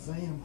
Shazam.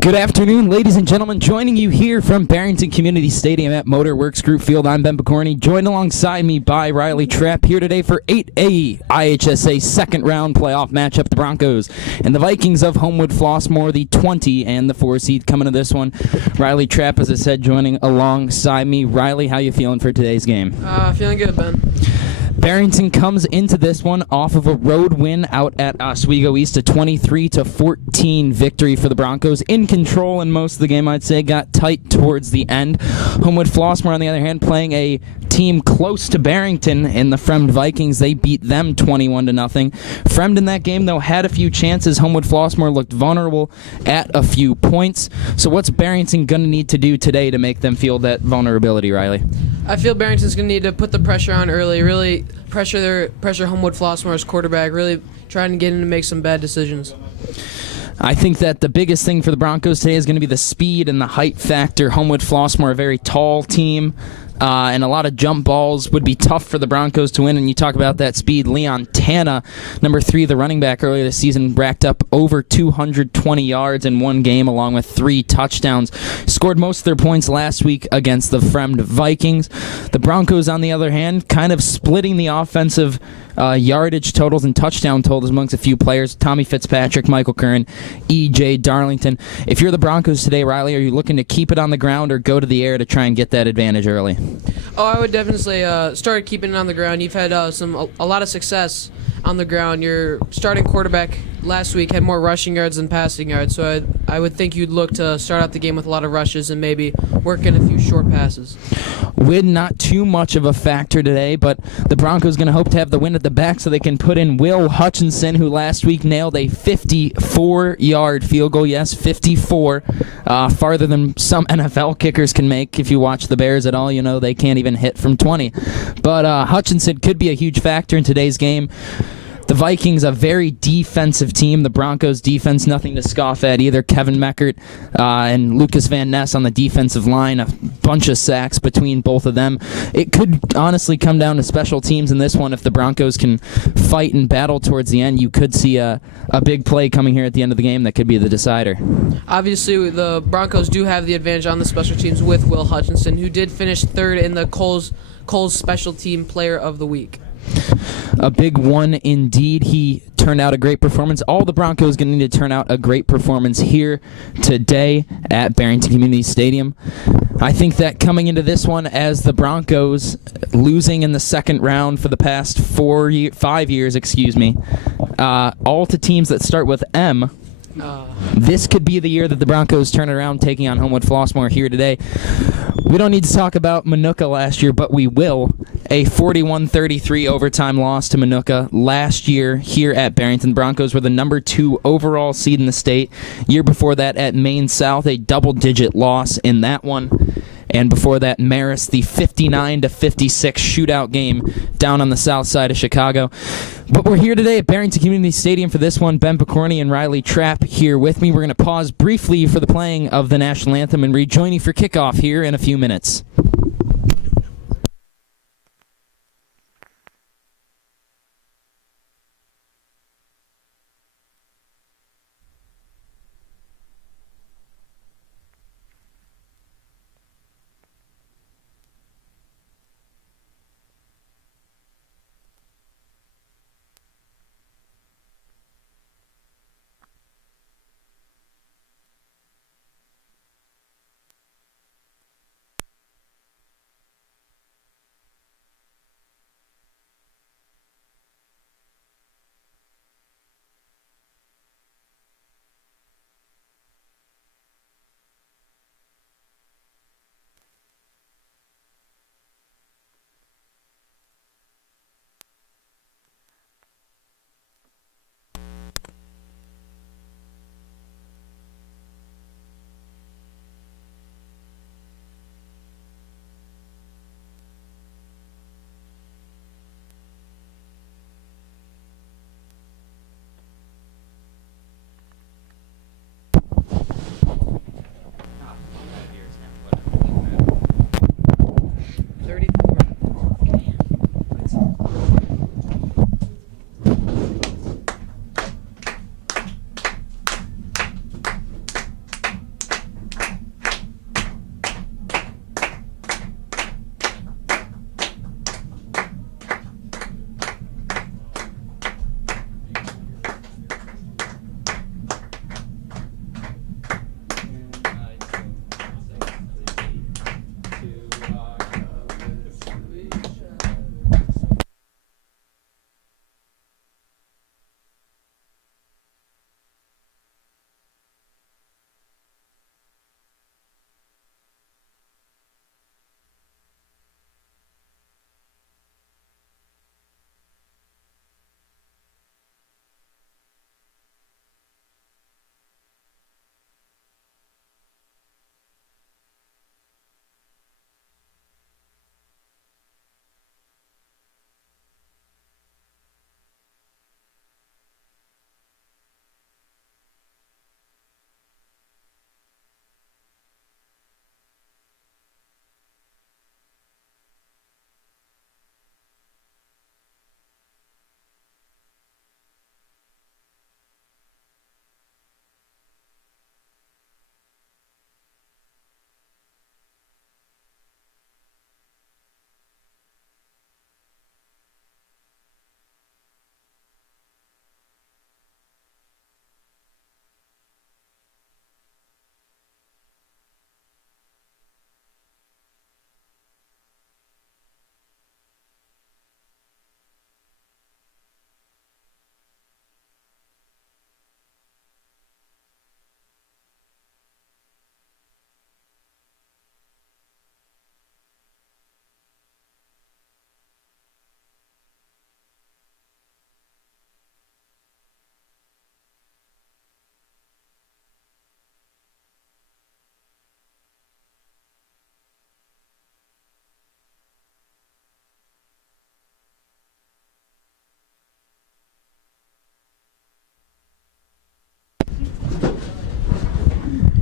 Good afternoon, ladies and gentlemen. Joining you here from Barrington Community Stadium at Motorworks Group Field, I'm Ben Picorni, joined alongside me by Riley Trapp here today for 8A IHSA second round playoff matchup. The Broncos and the Vikings of Homewood-Flossmor, the 20 and the 4 seed coming to this one. Riley Trapp, as I said, joining alongside me. Riley, how you feeling for today's game? Feeling good, Ben. Barrington comes into this one off of a road win out at Oswego East, a 23-14 victory for the Broncos. In control in most of the game, I'd say. Got tight towards the end. Homewood-Flossmor, on the other hand, playing a team close to Barrington in the Fremd Vikings. They beat them 21-0. Fremd in that game, though, had a few chances. Homewood-Flossmor looked vulnerable at a few points. So what's Barrington going to need to do today to make them feel that vulnerability, Riley? I feel Barrington's going to need to put the pressure on early, really pressure Homewood-Flossmor's quarterback, really trying to get him to make some bad decisions. I think that the biggest thing for the Broncos today is going to be the speed and the height factor. Homewood-Flossmor, a very tall team, and a lot of jump balls would be tough for the Broncos to win. And you talk about that speed. Leon Tana, number 3, the running back earlier this season, racked up over 220 yards in one game along with 3 touchdowns. Scored most of their points last week against the Fremd Vikings. The Broncos, on the other hand, kind of splitting the offensive yardage totals and touchdown totals amongst a few players. Tommy Fitzpatrick, Michael Curran, E.J. Darlington. If you're the Broncos today, Riley, are you looking to keep it on the ground or go to the air to try and get that advantage early? Oh, I would definitely start keeping it on the ground. You've had a lot of success on the ground. Your starting quarterback last week had more rushing yards than passing yards, so I would think you'd look to start out the game with a lot of rushes and maybe work in a few short passes. Wind not too much of a factor today, but the Broncos going to hope to have the wind at the back so they can put in Will Hutchinson, who last week nailed a 54-yard field goal. Yes, 54, farther than some NFL kickers can make. If you watch the Bears at all, you know they can't even hit from 20. But Hutchinson could be a huge factor in today's game. The Vikings, a very defensive team. The Broncos' defense, nothing to scoff at either. Kevin Meckert and Lucas Van Ness on the defensive line, a bunch of sacks between both of them. It could honestly come down to special teams in this one. If the Broncos can fight and battle towards the end, you could see a big play coming here at the end of the game that could be the decider. Obviously, the Broncos do have the advantage on the special teams with Will Hutchinson, who did finish 3rd in the Coles Special Team Player of the Week. A big one indeed. He turned out a great performance. All the Broncos going to need to turn out a great performance here today at Barrington Community Stadium. I think that coming into this one, as the Broncos losing in the second round for the past 5 years, all to teams that start with M, this could be the year that the Broncos turn around, taking on Homewood-Flossmor here today. We don't need to talk about Minooka last year, but we will. A 41-33 overtime loss to Minooka last year here at Barrington. Broncos were the number 2 overall seed in the state. Year before that at Maine South, a double-digit loss in that one. And before that, Marist, the 59-56 shootout game down on the south side of Chicago. But we're here today at Barrington Community Stadium for this one. Ben Picorni and Riley Trapp here with me. We're going to pause briefly for the playing of the national anthem and rejoin you for kickoff here in a few minutes.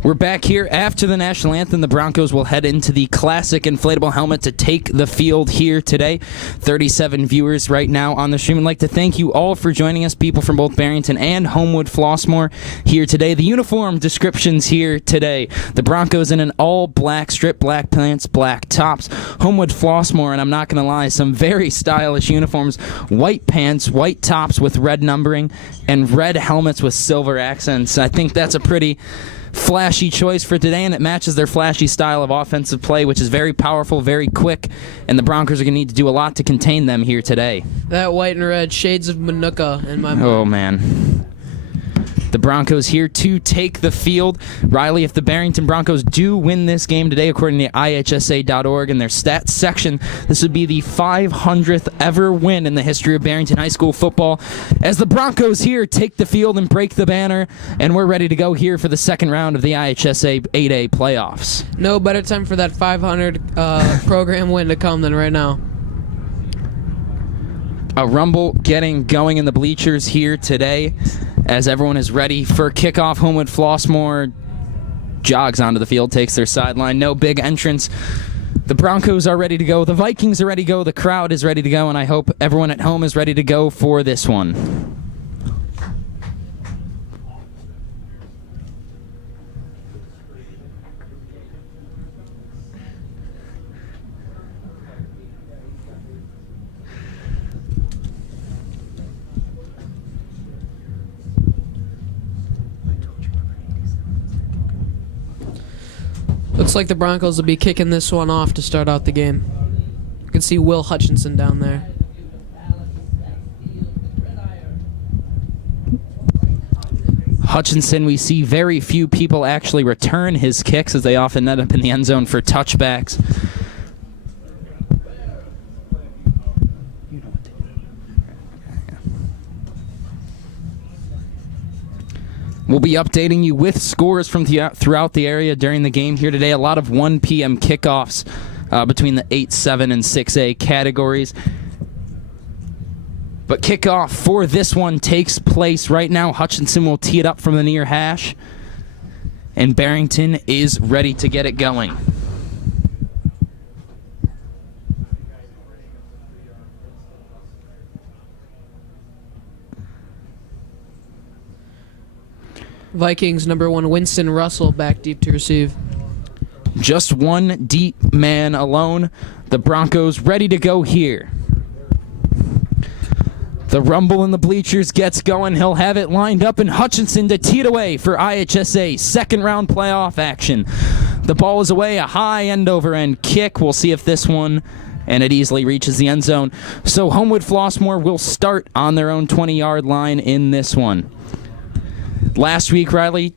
We're back here after the national anthem. The Broncos will head into the classic inflatable helmet to take the field here today. 37 viewers right now on the stream. I'd like to thank you all for joining us, people from both Barrington and Homewood-Flossmor here today. The uniform descriptions here today. The Broncos in an all-black strip, black pants, black tops. Homewood-Flossmor, and I'm not going to lie, some very stylish uniforms. White pants, white tops with red numbering, and red helmets with silver accents. I think that's a pretty flashy choice for today, and it matches their flashy style of offensive play, which is very powerful, very quick, and the Broncos are going to need to do a lot to contain them here today. That white and red, shades of Manuka in my mind. Oh, man. The Broncos here to take the field. Riley, if the Barrington Broncos do win this game today, according to IHSA.org and their stats section, this would be the 500th ever win in the history of Barrington High School football. As the Broncos here take the field and break the banner, and we're ready to go here for the second round of the IHSA 8A playoffs. No better time for that 500 program win to come than right now. A rumble getting going in the bleachers here today as everyone is ready for kickoff. Homewood-Flossmor jogs onto the field, takes their sideline. No big entrance. The Broncos are ready to go. The Vikings are ready to go. The crowd is ready to go, and I hope everyone at home is ready to go for this one. Looks like the Broncos will be kicking this one off to start out the game. You can see Will Hutchinson down there. Hutchinson, we see very few people actually return his kicks, as they often end up in the end zone for touchbacks. We'll be updating you with scores from throughout the area during the game here today. A lot of 1 p.m. kickoffs between the 8, 7, and 6A categories. But kickoff for this one takes place right now. Hutchinson will tee it up from the near hash, and Barrington is ready to get it going. Vikings number 1, Winston Russell, back deep to receive. Just one deep man alone. The Broncos ready to go here. The rumble in the bleachers gets going. He'll have it lined up, and Hutchinson to tee it away for IHSA second round playoff action. The ball is away, a high end-over-end kick. We'll see if this one, and it easily reaches the end zone. So Homewood-Flossmor will start on their own 20-yard line in this one. Last week, Riley,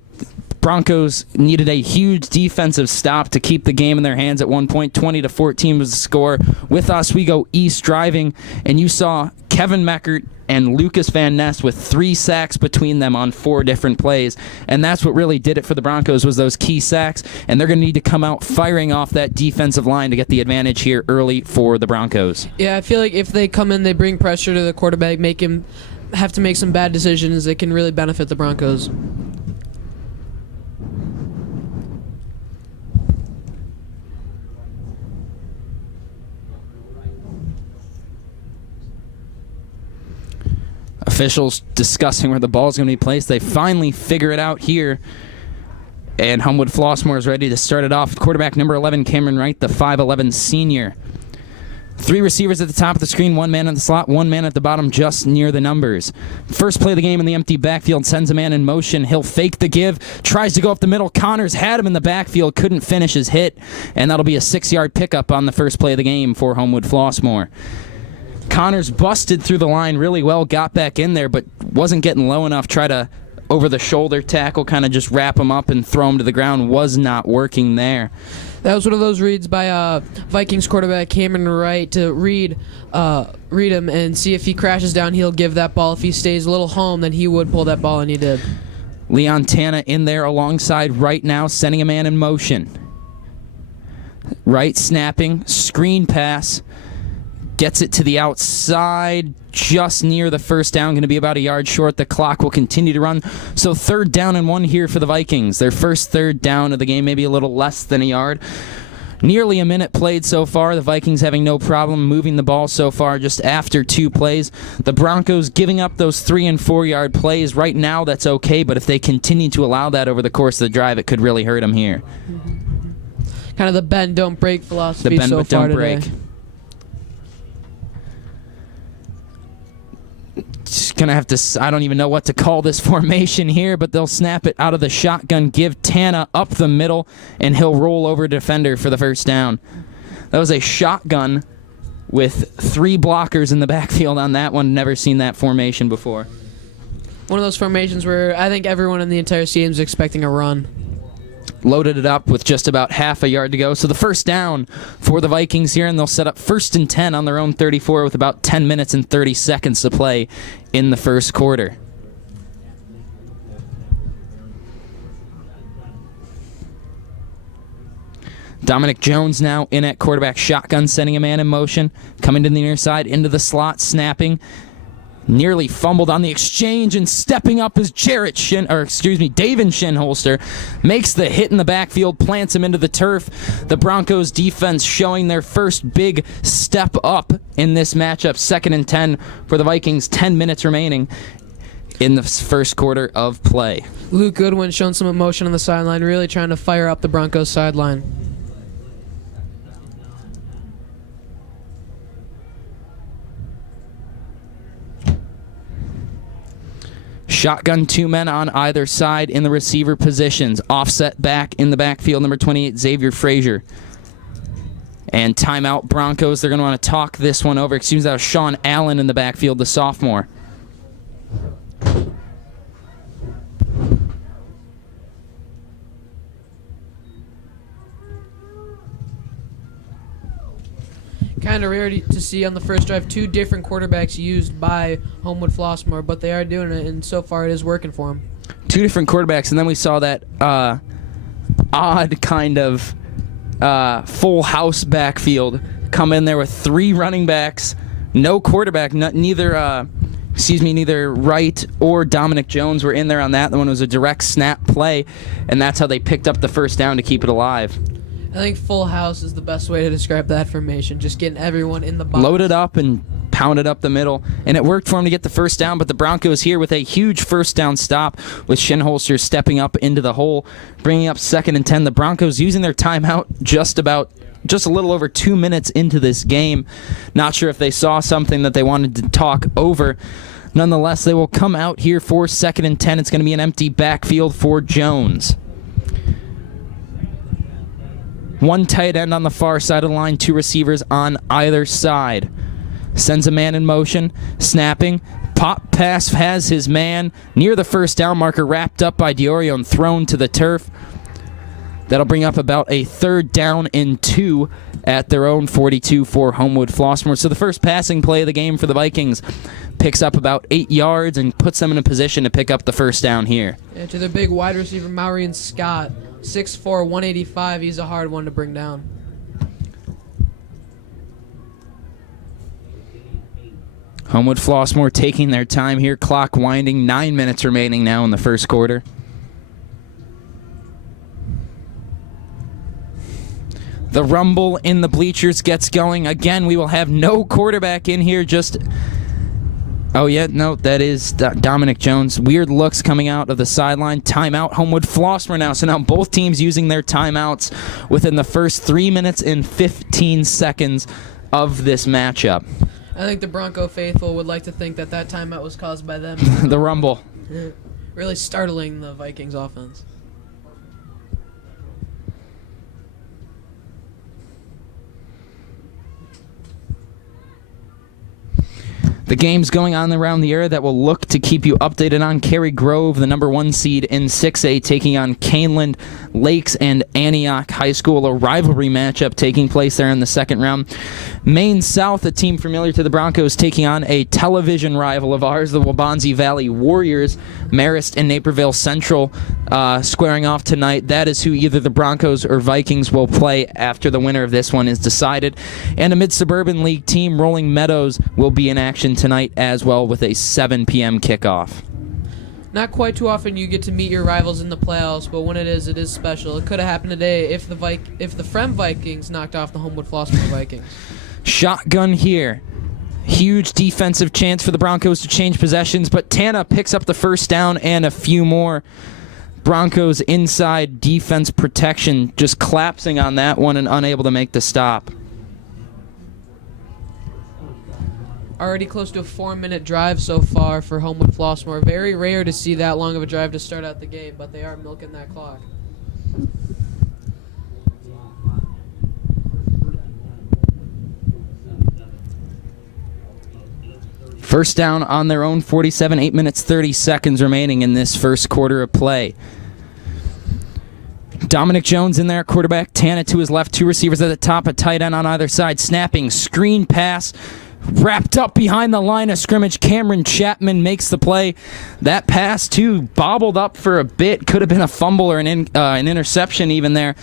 Broncos needed a huge defensive stop to keep the game in their hands at one point. 20-14 was the score. With Oswego East driving, and you saw Kevin Meckert and Lucas Van Ness with 3 sacks between them on 4 different plays. And that's what really did it for the Broncos, was those key sacks. And they're going to need to come out firing off that defensive line to get the advantage here early for the Broncos. Yeah, I feel like if they come in, they bring pressure to the quarterback, make him have to make some bad decisions, it can really benefit the Broncos. Officials discussing where the ball is going to be placed. They finally figure it out here. And Homewood-Flossmor is ready to start it off. Quarterback number 11, Cameron Wright, the 5'11 senior. 3 receivers at the top of the screen, 1 man in the slot, 1 man at the bottom just near the numbers. First play of the game in the empty backfield, sends a man in motion. He'll fake the give, tries to go up the middle. Connors had him in the backfield, couldn't finish his hit, and that'll be a 6-yard pickup on the first play of the game for Homewood-Flossmor. Connors busted through the line really well, got back in there, but wasn't getting low enough. Try to over-the-shoulder tackle, kind of just wrap him up and throw him to the ground. Was not working there. That was one of those reads by Vikings quarterback Cameron Wright to read him and see if he crashes down, he'll give that ball. If he stays a little home, then he would pull that ball, and he did. Leon Tana in there alongside Wright now, sending a man in motion. Wright snapping, screen pass. Gets it to the outside, just near the first down, going to be about a yard short. The clock will continue to run. So 3rd down and 1 here for the Vikings. Their first 3rd down of the game, maybe a little less than a yard. Nearly a minute played so far. The Vikings having no problem moving the ball so far just after 2 plays. The Broncos giving up those 3 and 4 yard plays. Right now that's okay, but if they continue to allow that over the course of the drive, it could really hurt them here. Kind of the bend, don't break philosophy The bend so but far don't today. break. Just going to have to, I don't even know what to call this formation here, but they'll snap it out of the shotgun, give Tana up the middle, and he'll roll over defender for the first down. That was a shotgun with 3 blockers in the backfield on that one. Never seen that formation before. One of those formations where I think everyone in the entire stadium is expecting a run. Loaded it up with just about half a yard to go. So the first down for the Vikings here, and they'll set up 1st and 10 on their own 34 with about 10 minutes and 30 seconds to play in the first quarter. Dominic Jones now in at quarterback shotgun, sending a man in motion, coming to the near side, into the slot, snapping. Nearly fumbled on the exchange, and stepping up is David Shinholster. Makes the hit in the backfield, plants him into the turf. The Broncos defense showing their first big step up in this matchup. 2nd and 10 for the Vikings, 10 minutes remaining in the first quarter of play. Luke Goodwin showing some emotion on the sideline, really trying to fire up the Broncos sideline. Shotgun, 2 men on either side in the receiver positions. Offset back in the backfield, number 28, Xavier Frazier. And timeout Broncos. They're going to want to talk this one over. Excuse me, that was Sean Allen in the backfield, the sophomore. Kind of rare to see on the first drive 2 different quarterbacks used by Homewood-Flossmor, but they are doing it, and so far it is working for them. 2 different quarterbacks, and then we saw that odd kind of full house backfield come in there with 3 running backs, no quarterback, neither Wright or Dominic Jones were in there on that. The one was a direct snap play, and that's how they picked up the first down to keep it alive. I think full house is the best way to describe that formation, just getting everyone in the box. Loaded up and pounded up the middle, and it worked for him to get the first down, but the Broncos here with a huge first down stop with Shinholster stepping up into the hole, bringing up 2nd and 10. The Broncos using their timeout just a little over 2 minutes into this game. Not sure if they saw something that they wanted to talk over. Nonetheless, they will come out here for 2nd and 10. It's going to be an empty backfield for Jones. 1 tight end on the far side of the line, 2 receivers on either side. Sends a man in motion, snapping. Pop pass has his man near the first down marker, wrapped up by Diorio and thrown to the turf. That'll bring up about a 3rd down and 2 at their own 42 for Homewood-Flossmor. So the first passing play of the game for the Vikings picks up about 8 yards and puts them in a position to pick up the first down here. Yeah, to their big wide receiver, Maurian Scott. 6'4", 185. He's a hard one to bring down. Homewood-Flossmor taking their time here. Clock winding. 9 minutes remaining now in the first quarter. The rumble in the bleachers gets going. Again, we will have no quarterback in here. Oh, yeah, no, that is Dominic Jones. Weird looks coming out of the sideline. Timeout, Homewood-Flossmor now. So now both teams using their timeouts within the first 3 minutes and 15 seconds of this matchup. I think the Bronco faithful would like to think that timeout was caused by them. The rumble. Really startling the Vikings offense. The games going on around the area that will look to keep you updated on. Cary Grove, the number 1 seed in 6A, taking on Caneland Lakes and Antioch High School, a rivalry matchup taking place there in the second round. Maine South, a team familiar to the Broncos, taking on a television rival of ours, the Waubonsee Valley Warriors. Marist and Naperville Central squaring off tonight. That is who either the Broncos or Vikings will play after the winner of this one is decided. And a Mid-Suburban League team, Rolling Meadows, will be in action tonight as well with a 7 p.m. kickoff. Not quite too often you get to meet your rivals in the playoffs, but when it is special. It could have happened today if the Frem Vikings knocked off the Homewood-Flossmor Vikings. Shotgun here. Huge defensive chance for the Broncos to change possessions, but Tana picks up the first down and a few more. Broncos inside defense protection just collapsing on that one and unable to make the stop. Already close to a 4-minute drive so far for Homewood-Flossmor. Very rare to see that long of a drive to start out the game, but they are milking that clock. First down on their own 47, 8 minutes, 30 seconds remaining in this first quarter of play. Dominic Jones in there, quarterback. Tana to his left, two receivers at the top, a tight end on either side. Snapping, screen pass, wrapped up behind the line of scrimmage. Cameron Chapman makes the play. That pass, too, bobbled up for a bit. Could have been a fumble or an interception even there.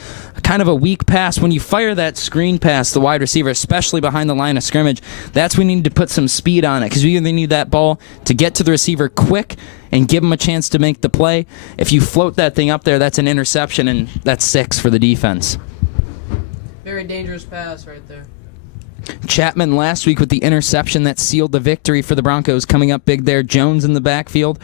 Kind of a weak pass. When you fire that screen pass, the wide receiver, especially behind the line of scrimmage, that's when you need to put some speed on it, because you either need that ball to get to the receiver quick and give him a chance to make the play. If you float that thing up there, that's an interception, and that's 6 for the defense. Very dangerous pass right there. Chapman last week with the interception that sealed the victory for the Broncos. Coming up big there, Jones in the backfield.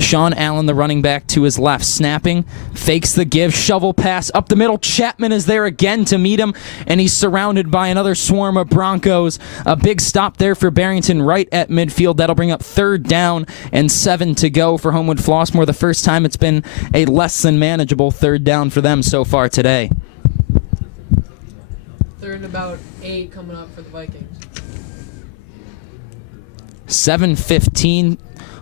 Sean Allen, the running back, to his left, snapping, fakes the give, shovel pass up the middle. Chapman is there again to meet him, and he's surrounded by another swarm of Broncos. A big stop there for Barrington right at midfield. That'll bring up 3rd down and 7 to go for Homewood-Flossmor. The first time it's been a less than manageable 3rd down for them so far today. 3rd and about 8 coming up for the Vikings. 7:15.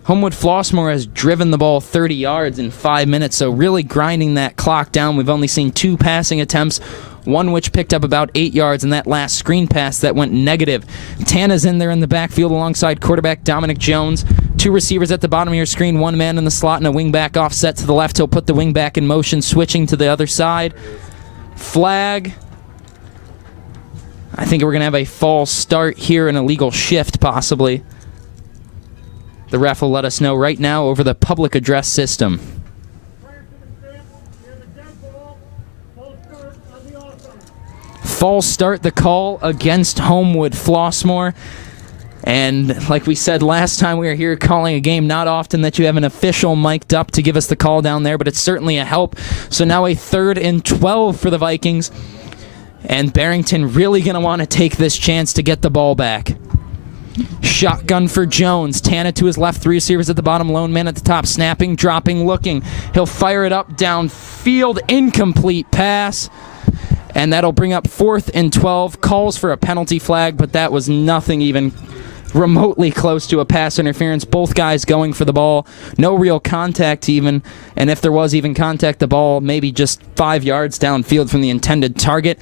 Homewood-Flossmor has driven the ball 30 yards in 5 minutes, so really grinding that clock down. We've only seen 2 passing attempts, one which picked up about 8 yards, and that last screen pass that went negative. Tana's in there in the backfield alongside quarterback Dominic Jones. 2 receivers at the bottom of your screen, 1 man in the slot and a wingback offset to the left. He'll put the wingback in motion, switching to the other side. Flag. I think we're going to have a false start here, an illegal shift possibly. The ref will let us know right now over the public address system. False start, the call against Homewood-Flossmor. And like we said last time we were here calling a game, not often that you have an official mic'd up to give us the call down there, but it's certainly a help. So now a 3rd and 12 for the Vikings. And Barrington really going to want to take this chance to get the ball back. Shotgun for Jones. Tana to his left, 3 receivers at the bottom, lone man at the top, snapping, dropping, looking. He'll fire it up downfield, incomplete pass. And that'll bring up 4th and 12. Calls for a penalty flag, but that was nothing even remotely close to a pass interference. Both guys going for the ball. No real contact even. And if there was even contact, the ball maybe just 5 yards downfield from the intended target.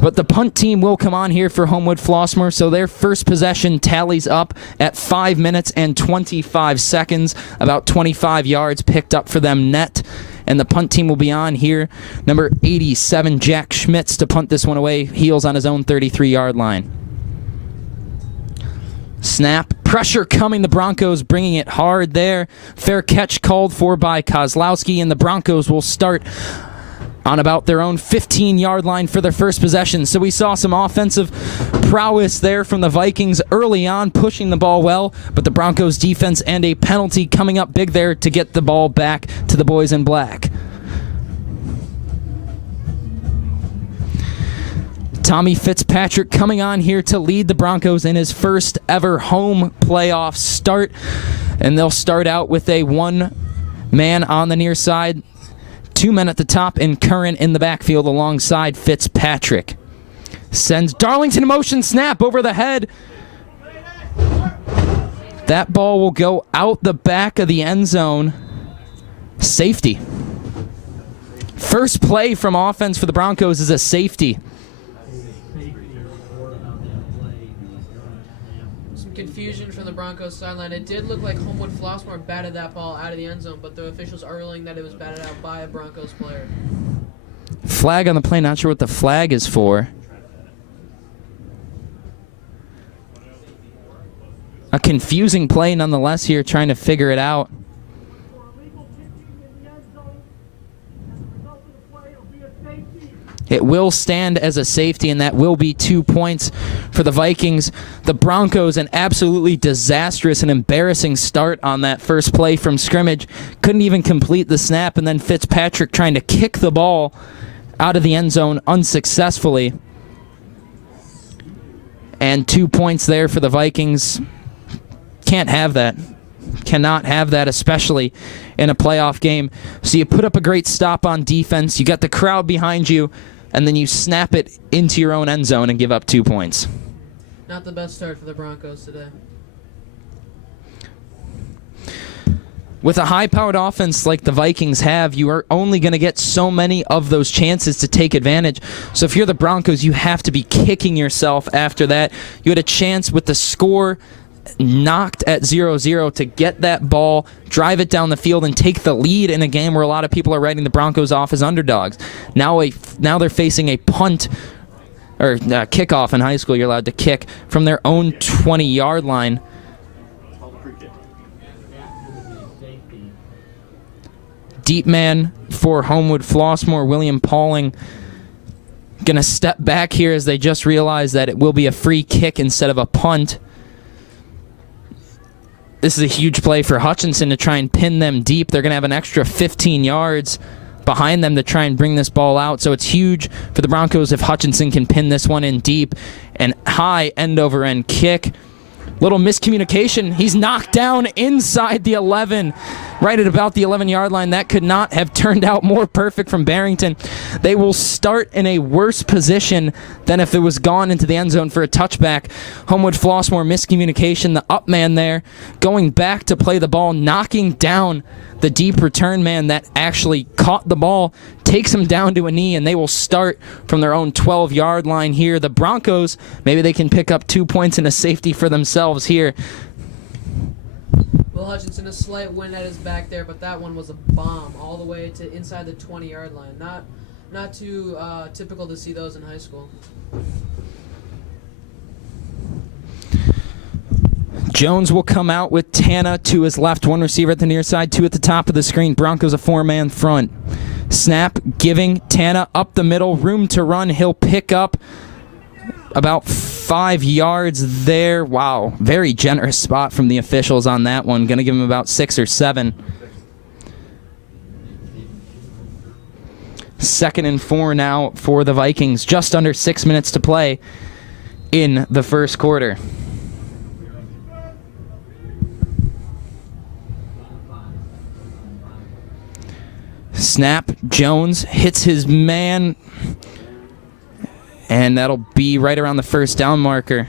But the punt team will come on here for Homewood-Flossmor, so their first possession tallies up at 5 minutes and 25 seconds. About 25 yards picked up for them net. And the punt team will be on here. Number 87, Jack Schmitz, to punt this one away. Heels on his own 33-yard line. Snap. Pressure coming. The Broncos bringing it hard there. Fair catch called for by Kozlowski, and the Broncos will start on about their own 15-yard line for their first possession. So we saw some offensive prowess there from the Vikings early on, pushing the ball well, but the Broncos defense and a penalty coming up big there to get the ball back to the boys in black. Tommy Fitzpatrick coming on here to lead the Broncos in his first ever home playoff start. And they'll start out with a 1 man on the near side, 2 men at the top, and Curran in the backfield alongside Fitzpatrick. Sends Darlington in motion, snap over the head. That ball will go out the back of the end zone. Safety. First play from offense for the Broncos is a safety. Some confusion from the Broncos sideline. It did look like Homewood-Flossmor batted that ball out of the end zone, but the officials are ruling that it was batted out by a Broncos player. Flag on the play, not sure what the flag is for. A confusing play nonetheless here, trying to figure it out. It will stand as a safety, and that will be 2 points for the Vikings. The Broncos, an absolutely disastrous and embarrassing start on that first play from scrimmage. Couldn't even complete the snap, and then Fitzpatrick trying to kick the ball out of the end zone unsuccessfully. And 2 points there for the Vikings. Can't have that. Cannot have that, especially in a playoff game. So you put up a great stop on defense, you got the crowd behind you, and then you snap it into your own end zone and give up 2 points. Not the best start for the Broncos today. With a high-powered offense like the Vikings have, you are only going to get so many of those chances to take advantage. So if you're the Broncos, you have to be kicking yourself after that. You had a chance with the score knocked at 0-0 to get that ball, drive it down the field, and take the lead in a game where a lot of people are writing the Broncos off as underdogs. Now they're facing a punt or kickoff in high school. You're allowed to kick from their own 20-yard line. Deep man for Homewood-Flossmor, William Pauling, going to step back here as they just realize that it will be a free kick instead of a punt. This is a huge play for Hutchinson to try and pin them deep. They're going to have an extra 15 yards behind them to try and bring this ball out. So it's huge for the Broncos if Hutchinson can pin this one in deep. And high end-over-end kick. Little miscommunication. He's knocked down inside the 11, right at about the 11-yard line. That could not have turned out more perfect from Barrington. They will start in a worse position than if it was gone into the end zone for a touchback. Homewood-Flossmor miscommunication. The up man there going back to play the ball, knocking down the deep return man that actually caught the ball, takes him down to a knee, and they will start from their own 12-yard line here. The Broncos, maybe they can pick up 2 points and a safety for themselves here. Will Hutchinson, a slight wind at his back there, but that one was a bomb all the way to inside the 20-yard line. Not too typical to see those in high school. Jones will come out with Tana to his left, one receiver at the near side, two at the top of the screen. Broncos a four-man front. Snap, giving Tana up the middle, room to run. He'll pick up about 5 yards there. Wow, very generous spot from the officials on that one. Going to give him about 6 or 7. 2nd and 4 now for the Vikings. Just under 6 minutes to play in the first quarter. Snap, Jones hits his man, and that'll be right around the first down marker.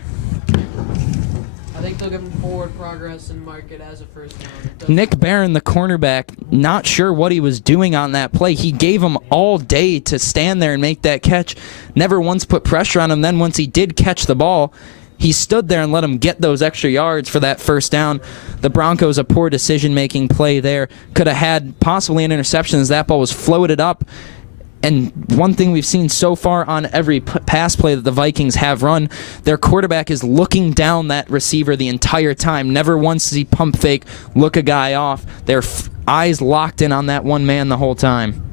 I think they'll give him forward progress and mark it as a first down. Nick Barron, the cornerback, not sure what he was doing on that play. He gave him all day to stand there and make that catch. Never once put pressure on him. Then once he did catch the ball, he stood there and let him get those extra yards for that first down. The Broncos, a poor decision-making play there. Could have had possibly an interception as that ball was floated up. And one thing we've seen so far on every pass play that the Vikings have run, their quarterback is looking down that receiver the entire time. Never once does he pump fake, look a guy off. Their eyes locked in on that one man the whole time.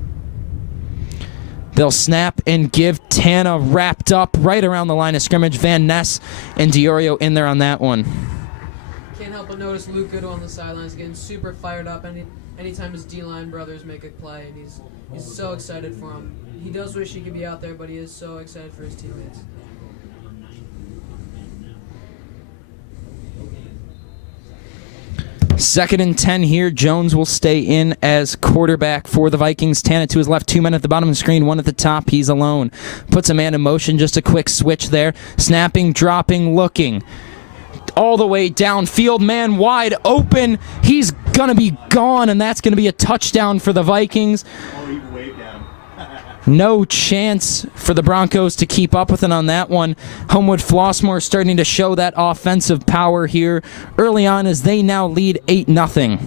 They'll snap and give Tana wrapped up right around the line of scrimmage. Van Ness and Diorio in there on that one. Can't help but notice Luke Goodall on the sidelines getting super fired up anytime his D-line brothers make a play, and he's so excited for him. He does wish he could be out there, but he is so excited for his teammates. Second and 10 here. Jones will stay in as quarterback for the Vikings. Tana to his left, 2 men at the bottom of the screen, 1 at the top. He's alone. Puts a man in motion, just a quick switch there. Snapping, dropping, looking. All the way downfield, man wide open. He's going to be gone, and that's going to be a touchdown for the Vikings. No chance for the Broncos to keep up with it on that one. Homewood-Flossmor starting to show that offensive power here early on as they now lead 8-0.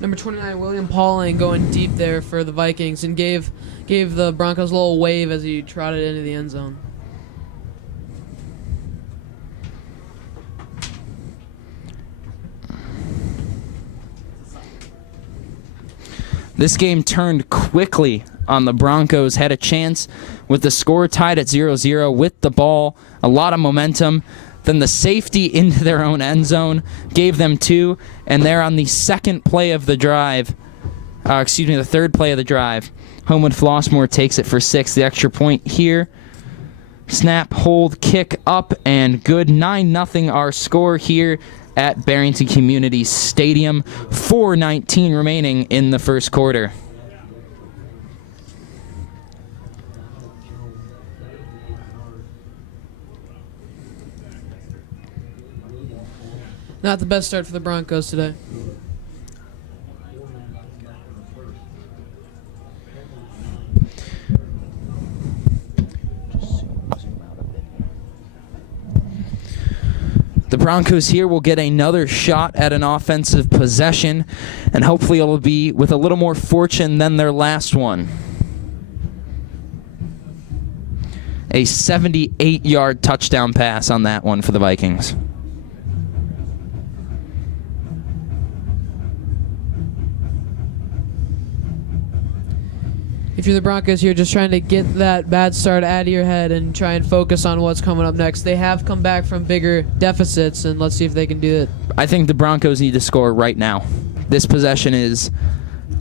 Number 29, William Pauling, going deep there for the Vikings and gave the Broncos a little wave as he trotted into the end zone. This game turned quickly on the Broncos, had a chance with the score tied at 0-0 with the ball, a lot of momentum. Then the safety into their own end zone gave them 2, and they're on the second play of the drive. The third play of the drive. Homewood-Flossmor takes it for 6. The extra point here. Snap, hold, kick up, and good. 9-0 our score here at Barrington Community Stadium. 4:19 remaining in the first quarter. Not the best start for the Broncos today. The Broncos here will get another shot at an offensive possession, and hopefully it'll be with a little more fortune than their last one. A 78-yard touchdown pass on that one for the Vikings. If you're the Broncos, you're just trying to get that bad start out of your head and try and focus on what's coming up next. They have come back from bigger deficits, and let's see if they can do it. I think the Broncos need to score right now. This possession is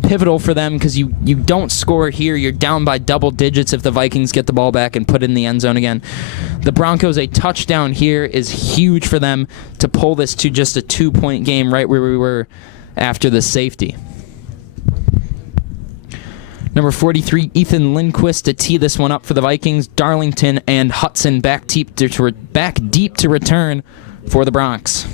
pivotal for them because you don't score here. You're down by double digits if the Vikings get the ball back and put it in the end zone again. The Broncos, a touchdown here is huge for them to pull this to just a 2-point game right where we were after the safety. Number 43, Ethan Lindquist to tee this one up for the Vikings. Darlington and Hudson back deep to return for the Bronx.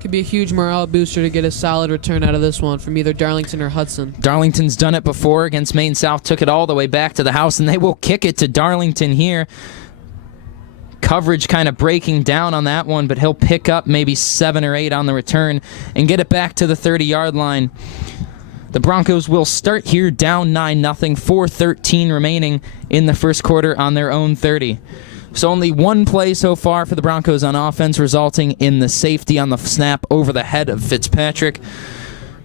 Could be a huge morale booster to get a solid return out of this one from either Darlington or Hudson. Darlington's done it before against Maine South, took it all the way back to the house, and they will kick it to Darlington here. Coverage kind of breaking down on that one, but he'll pick up maybe 7 or 8 on the return and get it back to the 30-yard line. The Broncos will start here down 9-0, 4:13 remaining in the first quarter on their own 30. So only one play so far for the Broncos on offense, resulting in the safety on the snap over the head of Fitzpatrick.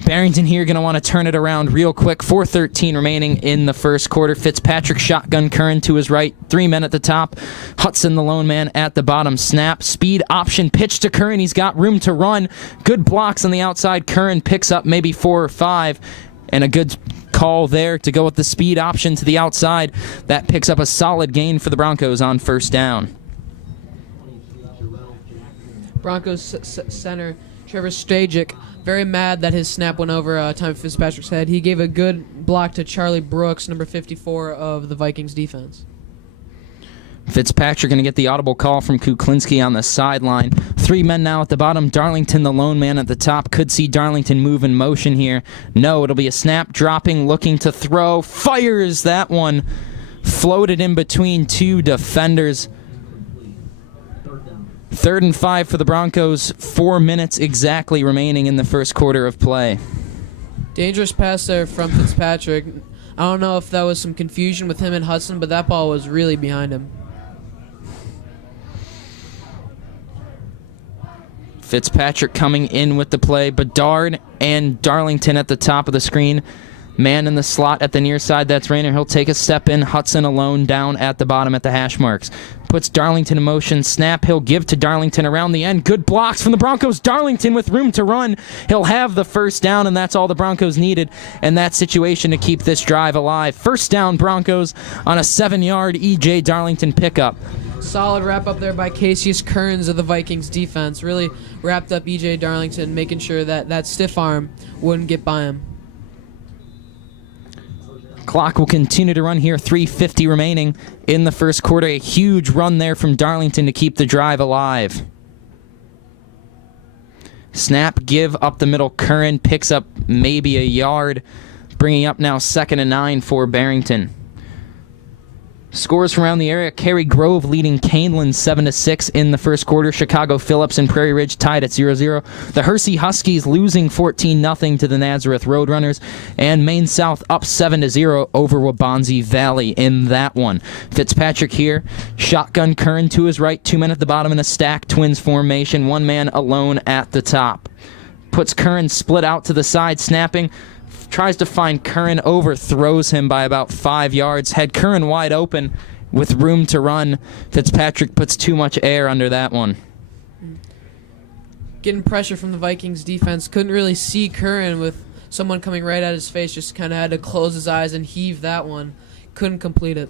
Barrington here going to want to turn it around real quick. 4:13 remaining in the first quarter. Fitzpatrick shotgun Curran to his right. 3 men at the top. Hudson the lone man at the bottom. Snap. Speed option. Pitch to Curran. He's got room to run. Good blocks on the outside. Curran picks up maybe 4 or 5. And a good call there to go with the speed option to the outside. That picks up a solid gain for the Broncos on first down. Broncos center Trevor Stajic, very mad that his snap went over Tommy Fitzpatrick's head. He gave a good block to Charlie Brooks, number 54 of the Vikings defense. Fitzpatrick going to get the audible call from Kuklinski on the sideline. 3 men now at the bottom. Darlington, the lone man at the top. Could see Darlington move in motion here. No, it'll be a snap, dropping, looking to throw. Fires that one. Floated in between 2 defenders. 3rd and 5 for the Broncos. 4 minutes exactly remaining in the first quarter of play. Dangerous pass there from Fitzpatrick. I don't know if that was some confusion with him and Hudson, but that ball was really behind him. Fitzpatrick coming in with the play. Bedard and Darlington at the top of the screen. Man in the slot at the near side, that's Rayner. He'll take a step in. Hudson alone down at the bottom at the hash marks. Puts Darlington in motion. Snap, he'll give to Darlington around the end. Good blocks from the Broncos. Darlington with room to run. He'll have the first down, and that's all the Broncos needed in that situation to keep this drive alive. First down, Broncos on a 7-yard E.J. Darlington pickup. Solid wrap up there by Cassius Kearns of the Vikings defense. Really wrapped up E.J. Darlington, making sure that that stiff arm wouldn't get by him. Clock will continue to run here, 3:50 remaining in the first quarter. A huge run there from Darlington to keep the drive alive. Snap, give up the middle. Curran picks up maybe a yard, bringing up now 2nd and 9 for Barrington. Scores from around the area. Cary Grove leading Canelan 7-6 in the first quarter. Chicago Phillips and Prairie Ridge tied at 0-0. The Hersey Huskies losing 14-0 to the Nazareth Roadrunners. And Maine South up 7-0 over Waubonsie Valley in that one. Fitzpatrick here. Shotgun Curran to his right. 2 men at the bottom in a stack Twins formation. 1 man alone at the top. Puts Curran split out to the side, snapping. Tries to find Curran, overthrows him by about 5 yards. Had Curran wide open with room to run. Fitzpatrick puts too much air under that one. Getting pressure from the Vikings defense. Couldn't really see Curran with someone coming right at his face. Just kind of had to close his eyes and heave that one. Couldn't complete it.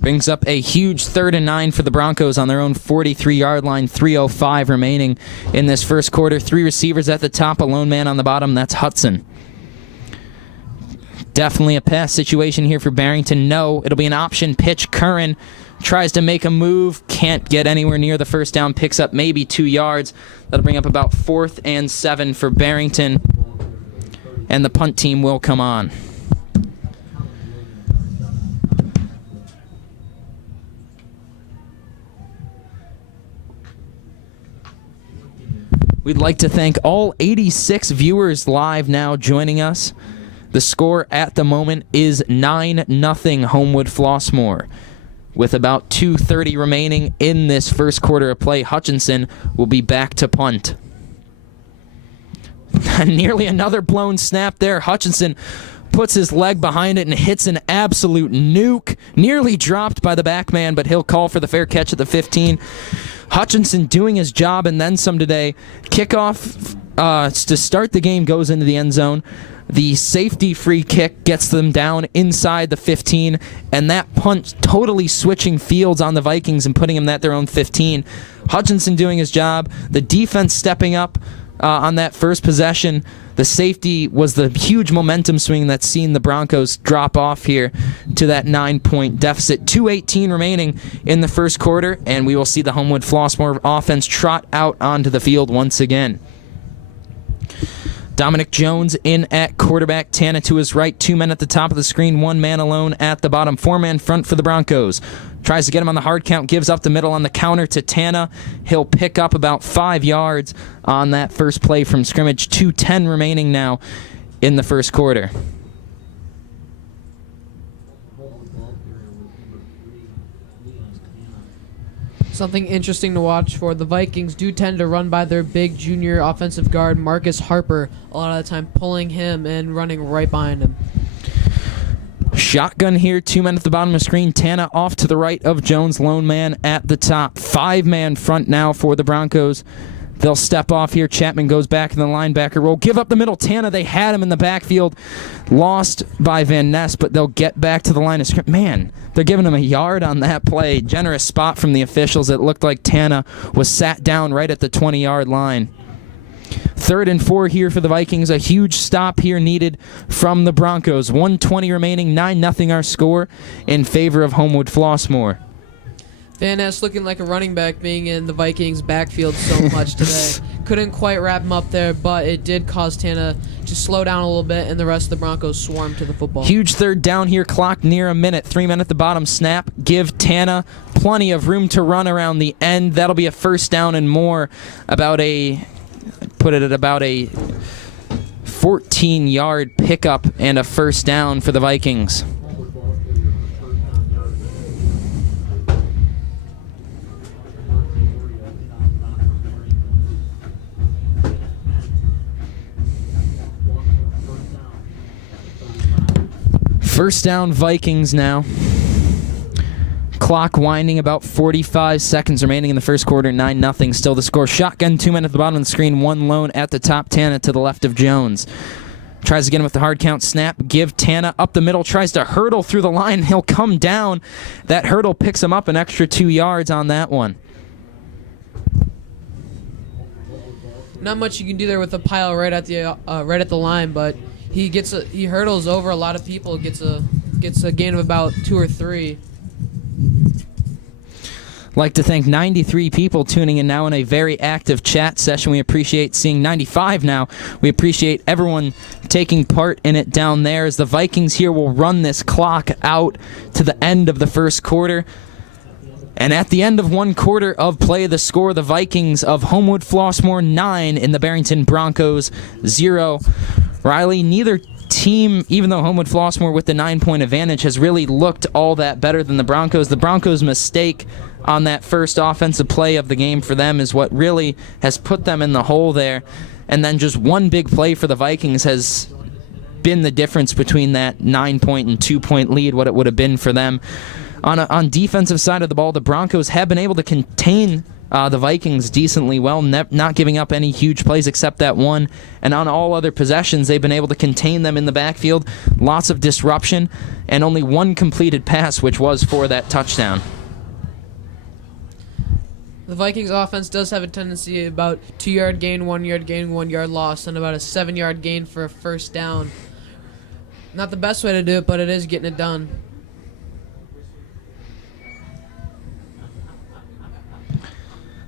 Brings up a huge 3rd and 9 for the Broncos on their own 43-yard line. 3:05 remaining in this first quarter. 3 receivers at the top, a lone man on the bottom. That's Hudson. Definitely a pass situation here for Barrington. No, it'll be an option pitch. Curran tries to make a move. Can't get anywhere near the first down. Picks up maybe 2 yards. That'll bring up about 4th and 7 for Barrington. And the punt team will come on. We'd like to thank all 86 viewers live now joining us. The score at the moment is 9-0 Homewood-Flossmor. With about 2:30 remaining in this first quarter of play, Hutchinson will be back to punt. Nearly another blown snap there. Hutchinson puts his leg behind it and hits an absolute nuke. Nearly dropped by the back man, but he'll call for the fair catch at the 15. Hutchinson doing his job and then some today. Kickoff to start the game goes into the end zone. The safety free kick gets them down inside the 15, and that punt totally switching fields on the Vikings and putting them at their own 15. Hutchinson doing his job. The defense stepping up on that first possession. The safety was the huge momentum swing that's seen the Broncos drop off here to that 9-point deficit. 2:18 remaining in the first quarter, and we will see the Homewood-Flossmor offense trot out onto the field once again. Dominic Jones in at quarterback. Tana to his right. 2 men at the top of the screen. 1 man alone at the bottom. 4-man front for the Broncos. Tries to get him on the hard count. Gives up the middle on the counter to Tana. He'll pick up about 5 yards on that first play from scrimmage. 2:10 remaining now in the first quarter. Something interesting to watch for. The Vikings do tend to run by their big junior offensive guard, Marcus Harper, a lot of the time pulling him and running right behind him. Shotgun here, 2 men at the bottom of the screen. Tana off to the right of Jones, lone man at the top. 5-man front now for the Broncos. They'll step off here. Chapman goes back in the linebacker role. Give up the middle. Tana, they had him in the backfield. Lost by Van Ness, but they'll get back to the line of scrimmage. Man, they're giving him a yard on that play. Generous spot from the officials. It looked like Tana was sat down right at the 20-yard line. 3rd and 4 here for the Vikings. A huge stop here needed from the Broncos. 1:20 remaining. 9-0 our score in favor of Homewood-Flossmor. Van Ness looking like a running back being in the Vikings backfield so much today. Couldn't quite wrap him up there, but it did cause Tana to slow down a little bit, and the rest of the Broncos swarmed to the football. Huge 3rd down here, clock near a minute. 3 men at the bottom, snap. Give Tana plenty of room to run around the end. That'll be a 1st down and more. About a 14-yard pickup and a 1st down for the Vikings. First down, Vikings now. Clock winding, about 45 seconds remaining in the first quarter. 9-0 still the score. Shotgun, 2 men at the bottom of the screen. 1 lone at the top. Tana to the left of Jones. Tries to get him with the hard count. Snap. Give Tana up the middle. Tries to hurdle through the line. He'll come down. That hurdle picks him up an extra 2 yards on that one. Not much you can do there with the pile right at the line, but he hurdles over a lot of people, gets a gain of about 2 or 3. Like to thank 93 people tuning in now in a very active chat session. We appreciate seeing 95 now. We appreciate everyone taking part in it down there as the Vikings here will run this clock out to the end of the first quarter. And at the end of one quarter of play, the score, the Vikings of Homewood-Flossmor 9 in the Barrington Broncos 0. Riley, neither team, even though Homewood-Flossmor with the 9-point advantage, has really looked all that better than the Broncos. The Broncos' mistake on that first offensive play of the game for them is what really has put them in the hole there. And then just one big play for the Vikings has been the difference between that 9-point and 2-point lead, what it would have been for them. On defensive side of the ball, the Broncos have been able to contain the Vikings decently well, not giving up any huge plays except that one. And on all other possessions, they've been able to contain them in the backfield. Lots of disruption, and only one completed pass, which was for that touchdown. The Vikings offense does have a tendency about 2-yard gain, 1-yard gain, 1-yard loss, and about a 7-yard gain for a first down. Not the best way to do it, but it is getting it done.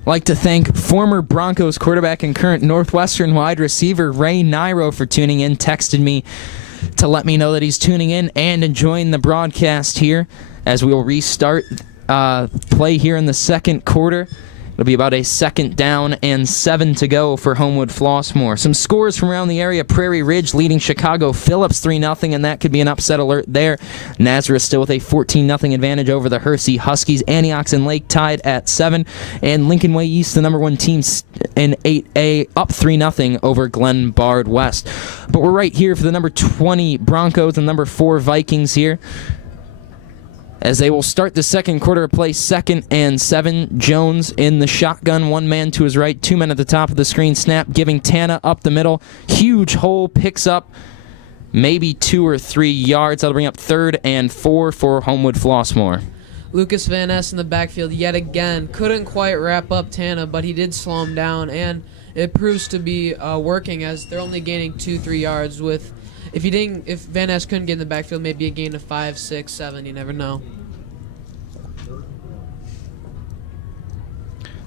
Like to thank former Broncos quarterback and current Northwestern wide receiver Ray Nairo for tuning in. Texted me to let me know that he's tuning in and enjoying the broadcast here as we will restart play here in the second quarter. It'll be about a 2nd down and 7 to go for Homewood-Flossmor. Some scores from around the area. Prairie Ridge leading Chicago Phillips 3-0, and that could be an upset alert there. Nazareth still with a 14-0 advantage over the Hersey Huskies. Antioch and Lake tied at 7. And Lincoln Way East, the number 1 team in 8A, up 3-0 over Glen Bard West. But we're right here for the number 20 Broncos and number 4 Vikings here, as they will start the second quarter of play. 2nd and 7. Jones in the shotgun. 1 man to his right, 2 men at the top of the screen. Snap giving Tana up the middle. Huge hole, picks up maybe 2 or 3 yards. That'll bring up 3rd and 4 for Homewood-Flossmor. Lucas Van Ness in the backfield yet again. Couldn't quite wrap up Tana, but he did slow him down, and it proves to be working as they're only gaining 2-3 yards with... If Van Ness couldn't get in the backfield, maybe a gain of 5, 6, 7. You never know.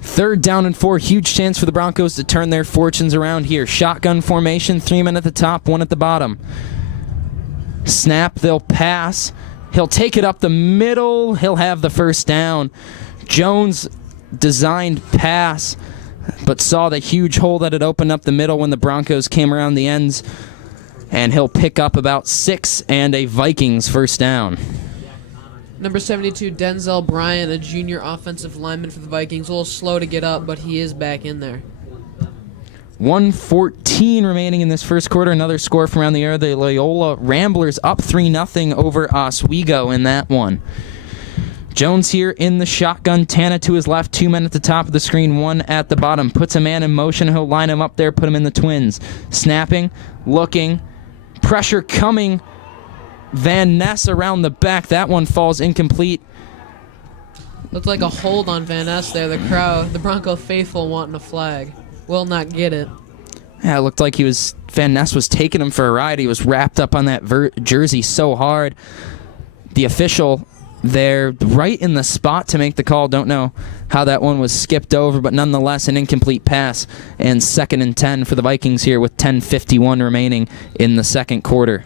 3rd down and 4. Huge chance for the Broncos to turn their fortunes around here. Shotgun formation. 3 men at the top, 1 at the bottom. Snap. They'll pass. He'll take it up the middle. He'll have the first down. Jones designed pass, but saw the huge hole that had opened up the middle when the Broncos came around the ends. And he'll pick up about 6 and a Vikings first down. Number 72, Denzel Bryant, a junior offensive lineman for the Vikings. A little slow to get up, but he is back in there. 1:14 remaining in this first quarter. Another score from around the area. The Loyola Ramblers up 3-0 over Oswego in that one. Jones here in the shotgun. Tana to his left. 2 men at the top of the screen, 1 at the bottom. Puts a man in motion. He'll line him up there, put him in the twins. Snapping, looking. Pressure coming. Van Ness around the back. That one falls incomplete. Looked like a hold on Van Ness there. The crowd, the Bronco faithful wanting a flag. Will not get it. Yeah, it looked like Van Ness was taking him for a ride. He was wrapped up on that jersey so hard. The official there right in the spot to make the call. Don't know how that one was skipped over, but nonetheless an incomplete pass. And 2nd and 10 for the Vikings here with 10:51 remaining in the second quarter.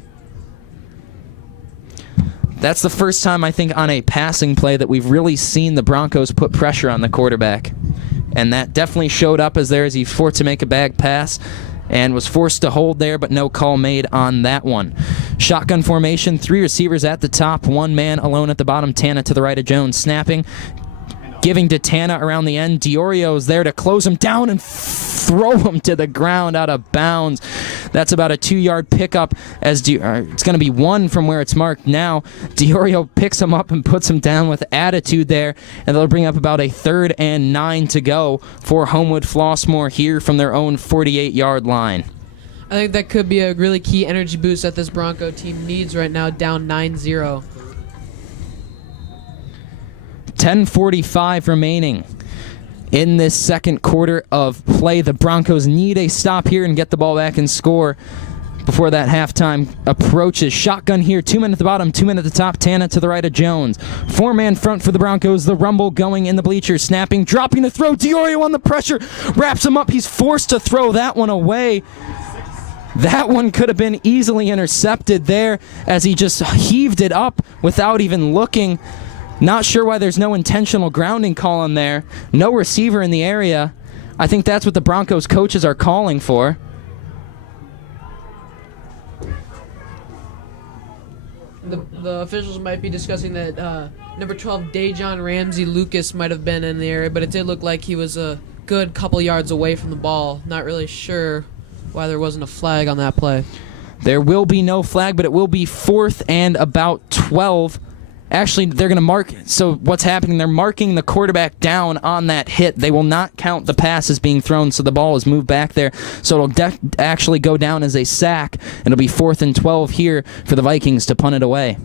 That's the first time, I think, on a passing play that we've really seen the Broncos put pressure on the quarterback. And that definitely showed up as he forced to make a bad pass and was forced to hold there, but no call made on that one. Shotgun formation, 3 receivers at the top, 1 man alone at the bottom. Tana to the right of Jones, snapping, giving to Tana around the end. Diorio's there to close him down and throw him to the ground out of bounds. That's about a 2-yard pickup as it's going to be 1 from where it's marked now. Diorio picks him up and puts him down with attitude there, and they'll bring up about a 3rd and 9 to go for Homewood-Flossmor here from their own 48-yard line. I think that could be a really key energy boost that this Bronco team needs right now, down 9-0. 10:45 remaining in this second quarter of play. The Broncos need a stop here and get the ball back and score. before that halftime approaches. Shotgun here, 2 men at the bottom, 2 men at the top. Tana to the right of Jones. 4-man front for the Broncos. The rumble going in the bleachers. Snapping, dropping to throw. Diorio on the pressure. Wraps him up. He's forced to throw that one away. That one could have been easily intercepted there as he just heaved it up without even looking. Not sure why there's no intentional grounding call in there. No receiver in the area. I think that's what the Broncos coaches are calling for. The officials might be discussing that number 12, Dejon Ramsey Lucas, might have been in the area, but it did look like he was a good couple yards away from the ball. Not really sure why there wasn't a flag on that play. There will be no flag, but it will be 4th and about 12. Actually, they're going to mark. So what's happening, they're marking the quarterback down on that hit. They will not count the pass as being thrown, so the ball is moved back there. So it'll actually go down as a sack. It'll be 4th and 12 here for the Vikings to punt it away.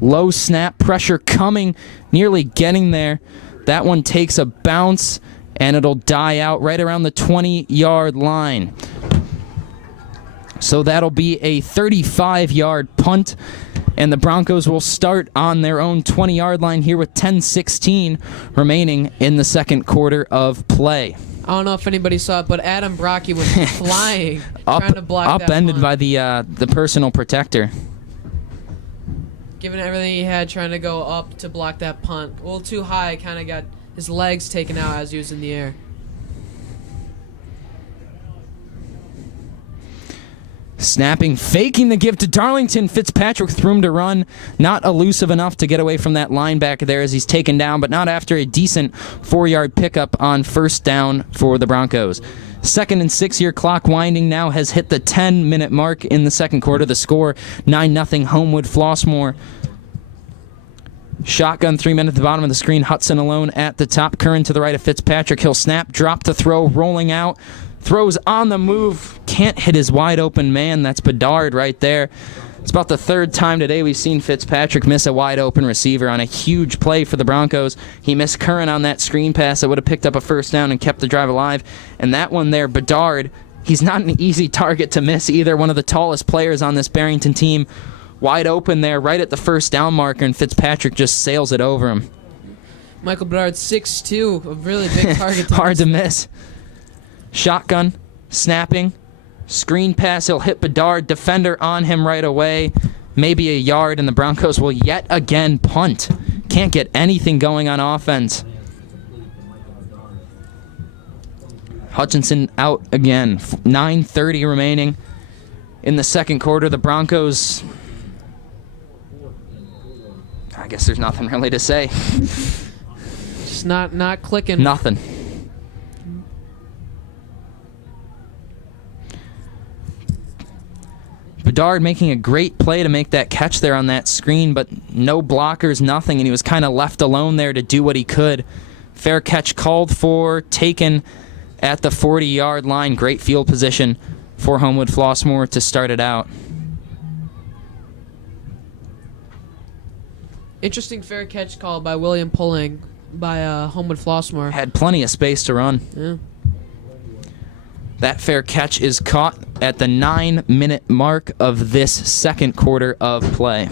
Low snap, pressure coming, nearly getting there. That one takes a bounce, and it'll die out right around the 20-yard line. So that'll be a 35-yard punt. And the Broncos will start on their own 20-yard line here with 10:16 remaining in the second quarter of play. I don't know if anybody saw it, but Adam Brocky was flying, trying to block that upended punt. by the personal protector. Given everything he had, trying to go up to block that punt. A little too high, kind of got his legs taken out as he was in the air. Snapping, faking the give to Darlington. Fitzpatrick with room to run. Not elusive enough to get away from that linebacker there as he's taken down, but not after a decent 4-yard pickup on first down for the Broncos. 2nd and 6 here, clock winding now, has hit the 10-minute mark in the second quarter. The score, 9-0 Homewood-Flossmor. Shotgun, 3 men at the bottom of the screen. Hudson alone at the top. Curran to the right of Fitzpatrick. He'll snap, drop to throw, rolling out. Throws on the move, can't hit his wide open man. That's Bedard right there. It's about the 3rd time today we've seen Fitzpatrick miss a wide open receiver on a huge play for the Broncos. He missed Curran on that screen pass that would have picked up a first down and kept the drive alive. And that one there, Bedard, he's not an easy target to miss either. One of the tallest players on this Barrington team. Wide open there, right at the first down marker, and Fitzpatrick just sails it over him. Michael Bedard, 6'2", a really big target. Hard to miss. Shotgun, snapping, screen pass, he'll hit Bedard, defender on him right away, maybe a yard, and the Broncos will yet again punt. Can't get anything going on offense. Hutchinson out again, 9:30 remaining in the second quarter. The Broncos, I guess there's nothing really to say. Just not clicking. Nothing. Bedard making a great play to make that catch there on that screen, but no blockers, nothing, and he was kind of left alone there to do what he could. Fair catch called for, taken at the 40-yard line. Great field position for Homewood-Flossmor to start it out. Interesting fair catch call by William Pulling by Homewood-Flossmor. Had plenty of space to run. Yeah. That fair catch is caught at the 9-minute mark of this second quarter of play.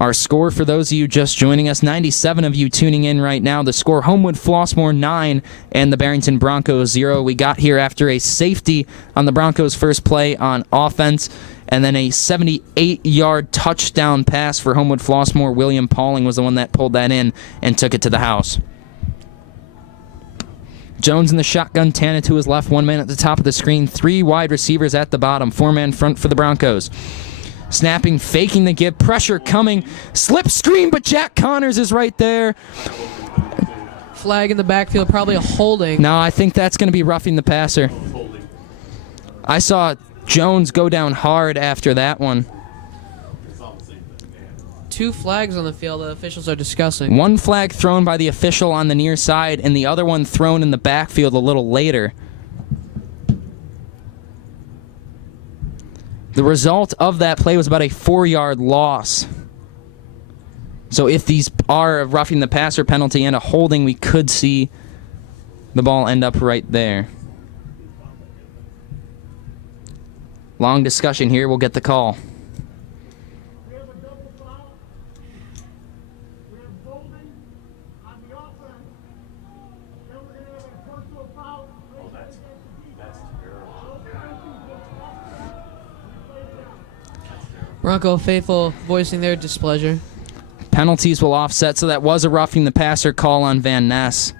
Our score for those of you just joining us, 97 of you tuning in right now. The score, Homewood-Flossmor 9 and the Barrington Broncos 0. We got here after a safety on the Broncos' first play on offense, and then a 78-yard touchdown pass for Homewood-Flossmor. William Pauling was the one that pulled that in and took it to the house. Jones in the shotgun, Tana to his left, 1 man at the top of the screen, 3 wide receivers at the bottom, 4-man front for the Broncos. Snapping, faking the give, pressure coming, slip screen, but Jack Connors is right there. Flag in the backfield, probably a holding. No, I think that's going to be roughing the passer. I saw Jones go down hard after that one. 2 flags on the field the officials are discussing. 1 flag thrown by the official on the near side, and the other one thrown in the backfield a little later. The result of that play was about a 4-yard loss. So if these are a roughing the passer penalty and a holding, we could see the ball end up right there. Long discussion here. We'll get the call. We have a double foul. We have holding on the offense. Then we're going to have a personal foul. Oh, that's terrible. Bronco faithful voicing their displeasure. Penalties will offset, so that was a roughing the passer call on Van Ness.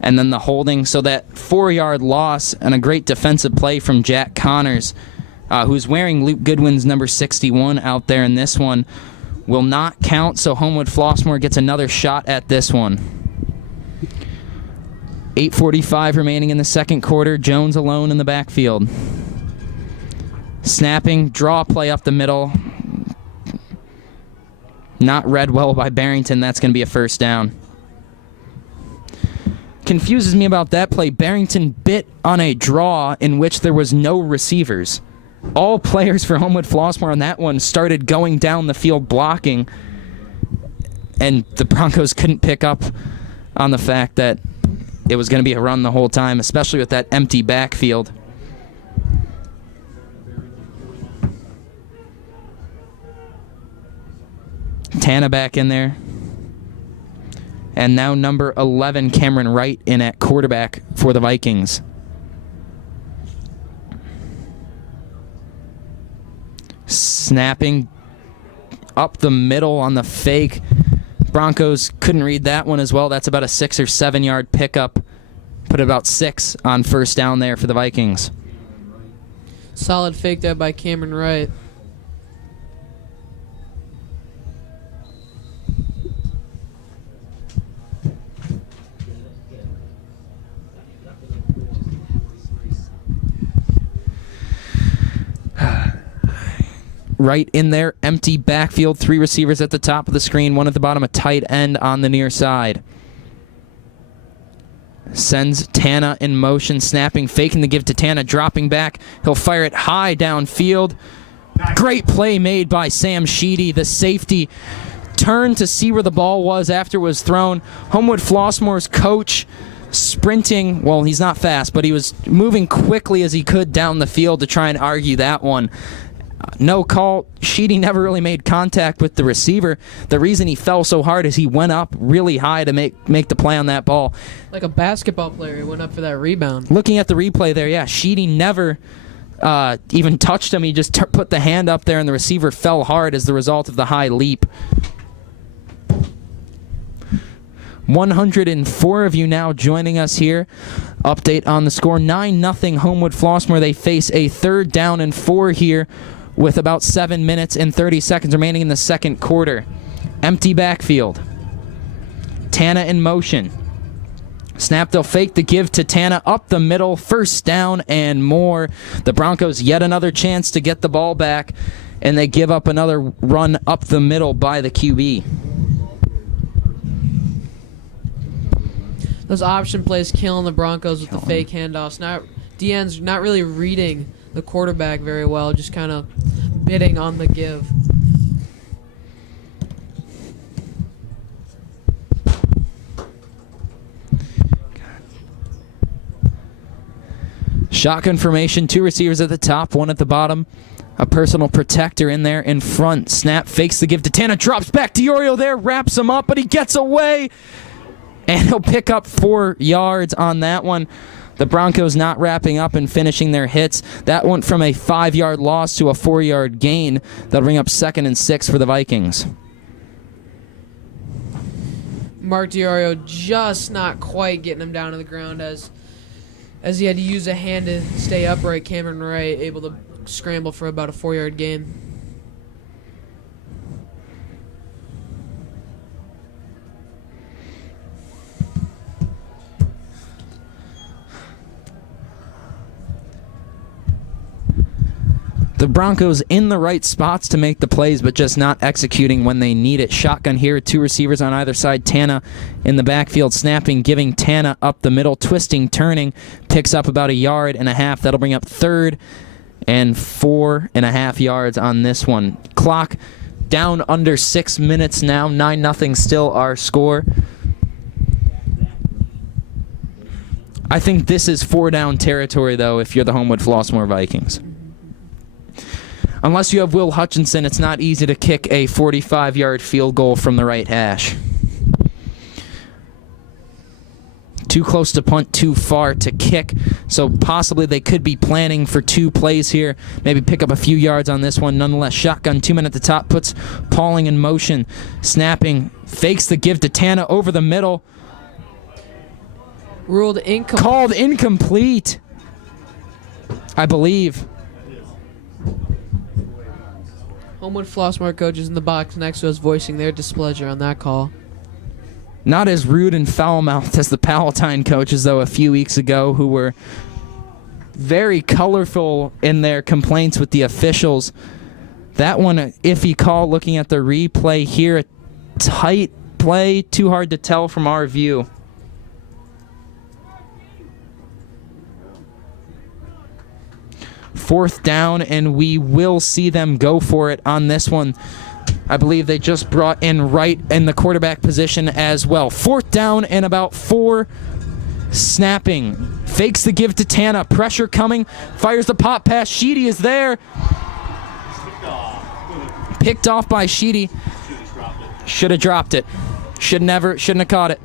And then the holding, so that 4-yard loss and a great defensive play from Jack Connors, who's wearing Luke Goodwin's number 61 out there in this one, will not count, so Homewood-Flossmor gets another shot at this one. 8:45 remaining in the second quarter. Jones alone in the backfield. Snapping, draw play up the middle. Not read well by Barrington. That's going to be a first down. Confuses me about that play. Barrington bit on a draw in which there was no receivers. All players for Homewood-Flossmor on that one started going down the field blocking, and the Broncos couldn't pick up on the fact that it was going to be a run the whole time, especially with that empty backfield. Tana back in there. And now number 11, Cameron Wright, in at quarterback for the Vikings. Snapping up the middle on the fake. Broncos couldn't read that one as well. That's about a 6 or 7 yard pickup. Put about 6 on first down there for the Vikings. Solid fake there by Cameron Wright. Right in there, empty backfield, 3 receivers at the top of the screen, 1 at the bottom, a tight end on the near side. Sends Tana in motion, snapping, faking the give to Tana, dropping back. He'll fire it high downfield. Great play made by Sam Sheedy, the safety. Turned to see where the ball was after it was thrown. Homewood-Flossmor's coach sprinting. Well, he's not fast, but he was moving quickly as he could down the field to try and argue that one. No call. Sheedy never really made contact with the receiver. The reason he fell so hard is he went up really high to make the play on that ball. Like a basketball player, he went up for that rebound. Looking at the replay there, yeah, Sheedy never even touched him. He just put the hand up there, and the receiver fell hard as the result of the high leap. 104 of you now joining us here. Update on the score, 9-0 Homewood-Flossmor. They face a 3rd down and 4 here with about 7 minutes and 30 seconds remaining in the second quarter. Empty backfield. Tana in motion. Snap, they'll fake the give to Tana up the middle. First down and more. The Broncos yet another chance to get the ball back, and they give up another run up the middle by the QB. Those option plays killing the Broncos with the fake handoffs. DN's not really reading the quarterback very well, just kind of bidding on the give. Shotgun formation, 2 receivers at the top, 1 at the bottom. A personal protector in there in front. Snap, fakes the give to Tana, drops back. Diorio there, wraps him up, but he gets away. And he'll pick up 4 yards on that one. The Broncos not wrapping up and finishing their hits. That went from a 5-yard loss to a 4-yard gain. That'll bring up 2nd and 6 for the Vikings. Mark Diorio just not quite getting him down to the ground as he had to use a hand to stay upright. Cameron Wright able to scramble for about a 4-yard gain. The Broncos in the right spots to make the plays, but just not executing when they need it. Shotgun here, 2 receivers on either side. Tana in the backfield, snapping, giving Tana up the middle, twisting, turning, picks up about 1.5 yards. That'll bring up 3rd and 4.5 yards on this one. Clock down under 6 minutes now. 9-0 still our score. I think this is 4-down territory, though, if you're the Homewood-Flossmor Vikings. Unless you have Will Hutchinson, it's not easy to kick a 45-yard field goal from the right hash. Too close to punt, too far to kick, so possibly they could be planning for 2 plays here, maybe pick up a few yards on this one. Nonetheless, shotgun, 2 men at the top, puts Pauling in motion, snapping, fakes the give to Tana over the middle. Ruled incomplete. Called incomplete, I believe. Homewood-Flossmor coaches in the box next to us voicing their displeasure on that call. Not as rude and foul-mouthed as the Palatine coaches, though, a few weeks ago, who were very colorful in their complaints with the officials. That one, an iffy call. Looking at the replay here, a tight play, too hard to tell from our view. Fourth down, and we will see them go for it on this one. I believe they just brought in Wright in the quarterback position as well. Fourth down and about 4. Snapping. Fakes the give to Tana. Pressure coming. Fires the pop pass. Sheedy is there. Picked off by Sheedy. Should have dropped it. Shouldn't have caught it.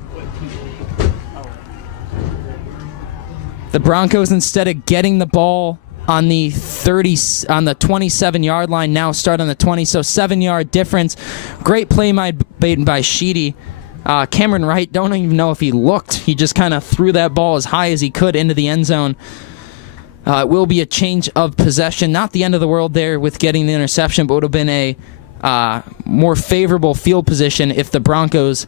The Broncos, instead of getting the ball on the 27-yard line, now start on the 20, so 7-yard difference. Great play made by Sheedy. Cameron Wright, don't even know if he looked. He just kind of threw that ball as high as he could into the end zone. It will be a change of possession. Not the end of the world there with getting the interception, but would have been a more favorable field position if the Broncos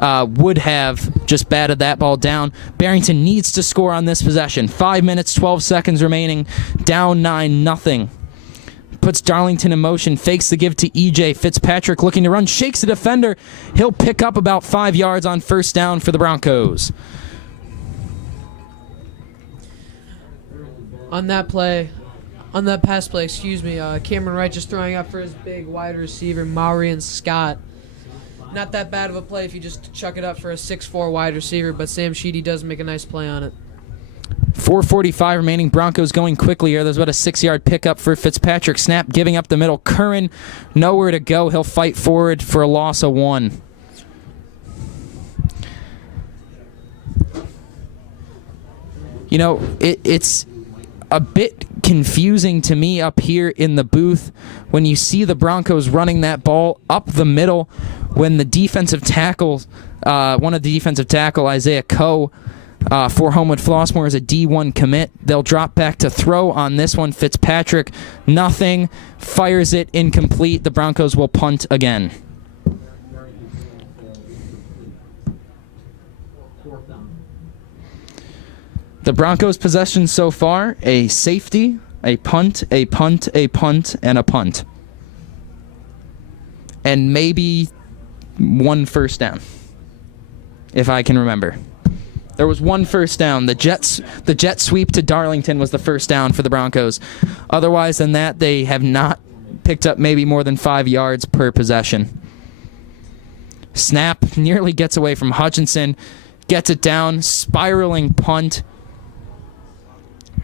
would have just batted that ball down. Barrington needs to score on this possession. 5 minutes, 12 seconds remaining. Down 9-0. Puts Darlington in motion. Fakes the give to EJ. Fitzpatrick looking to run. Shakes the defender. He'll pick up about 5 yards on first down for the Broncos. On that pass play, Cameron Wright just throwing up for his big wide receiver, Maurian Scott. Not that bad of a play if you just chuck it up for a 6'4" wide receiver, but Sam Sheedy does make a nice play on it. 4:45 remaining. Broncos going quickly here. There's about a 6-yard pickup for Fitzpatrick. Snap giving up the middle. Curran nowhere to go. He'll fight forward for a loss of 1. You know, it's a bit confusing to me up here in the booth when you see the Broncos running that ball up the middle when the defensive tackle, one of the defensive tackle, Isaiah Coe, for Homewood-Flossmor is a D1 commit. They'll drop back to throw on this one. Fitzpatrick, nothing, fires it incomplete. The Broncos will punt again. The Broncos' possession so far, a safety, a punt, a punt, a punt, and a punt. And maybe 1 first down, if I can remember. There was 1 first down. The jet sweep to Darlington was the first down for the Broncos. Otherwise than that, they have not picked up maybe more than 5 yards per possession. Snap nearly gets away from Hutchinson. Gets it down. Spiraling punt.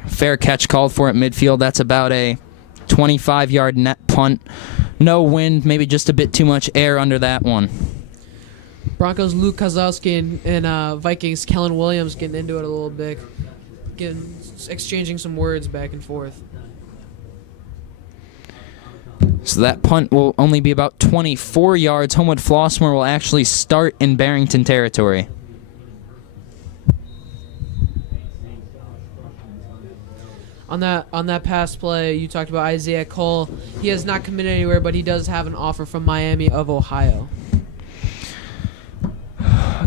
Fair catch called for at midfield. That's about a 25-yard net punt. No wind, maybe just a bit too much air under that one. Broncos Luke Kozlowski and Vikings Kellen Williams getting into it a little bit, exchanging some words back and forth. So that punt will only be about 24 yards. Homewood-Flossmor will actually start in Barrington territory. On that pass play, you talked about Isaiah Cole. He has not committed anywhere, but he does have an offer from Miami of Ohio.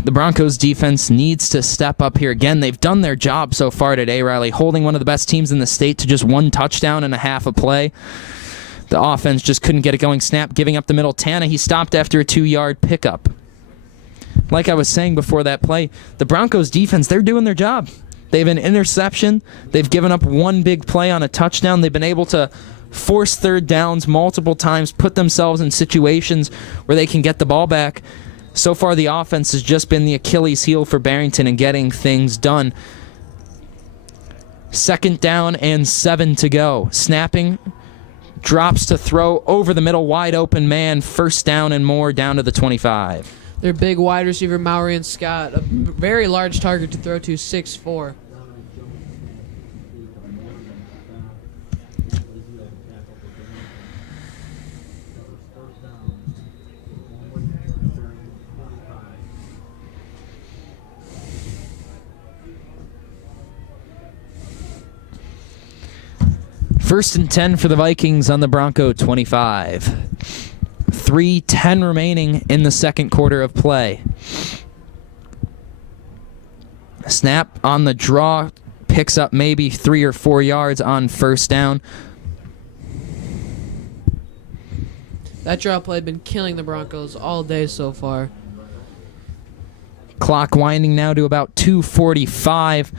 The Broncos defense needs to step up here. Again, they've done their job so far today, Riley, holding one of the best teams in the state to just 1 touchdown and a half a play. The offense just couldn't get it going. Snap giving up the middle. Tana, he stopped after a 2-yard pickup. Like I was saying before that play, the Broncos defense, they're doing their job. They have an interception. They've given up 1 big play on a touchdown. They've been able to force third downs multiple times, put themselves in situations where they can get the ball back. So far, the offense has just been the Achilles heel for Barrington in getting things done. 2nd down and 7 to go. Snapping, drops to throw over the middle, wide open man. 1st down and more, down to the 25. Their big wide receiver, Maury and Scott, a very large target to throw to, 6'4". First and 10 for the Vikings on the Bronco 25. 3:10 remaining in the 2nd quarter of play. Snap on the draw, picks up maybe 3 or 4 yards on 1st down. That draw play had been killing the Broncos all day so far. Clock winding now to about 2:45.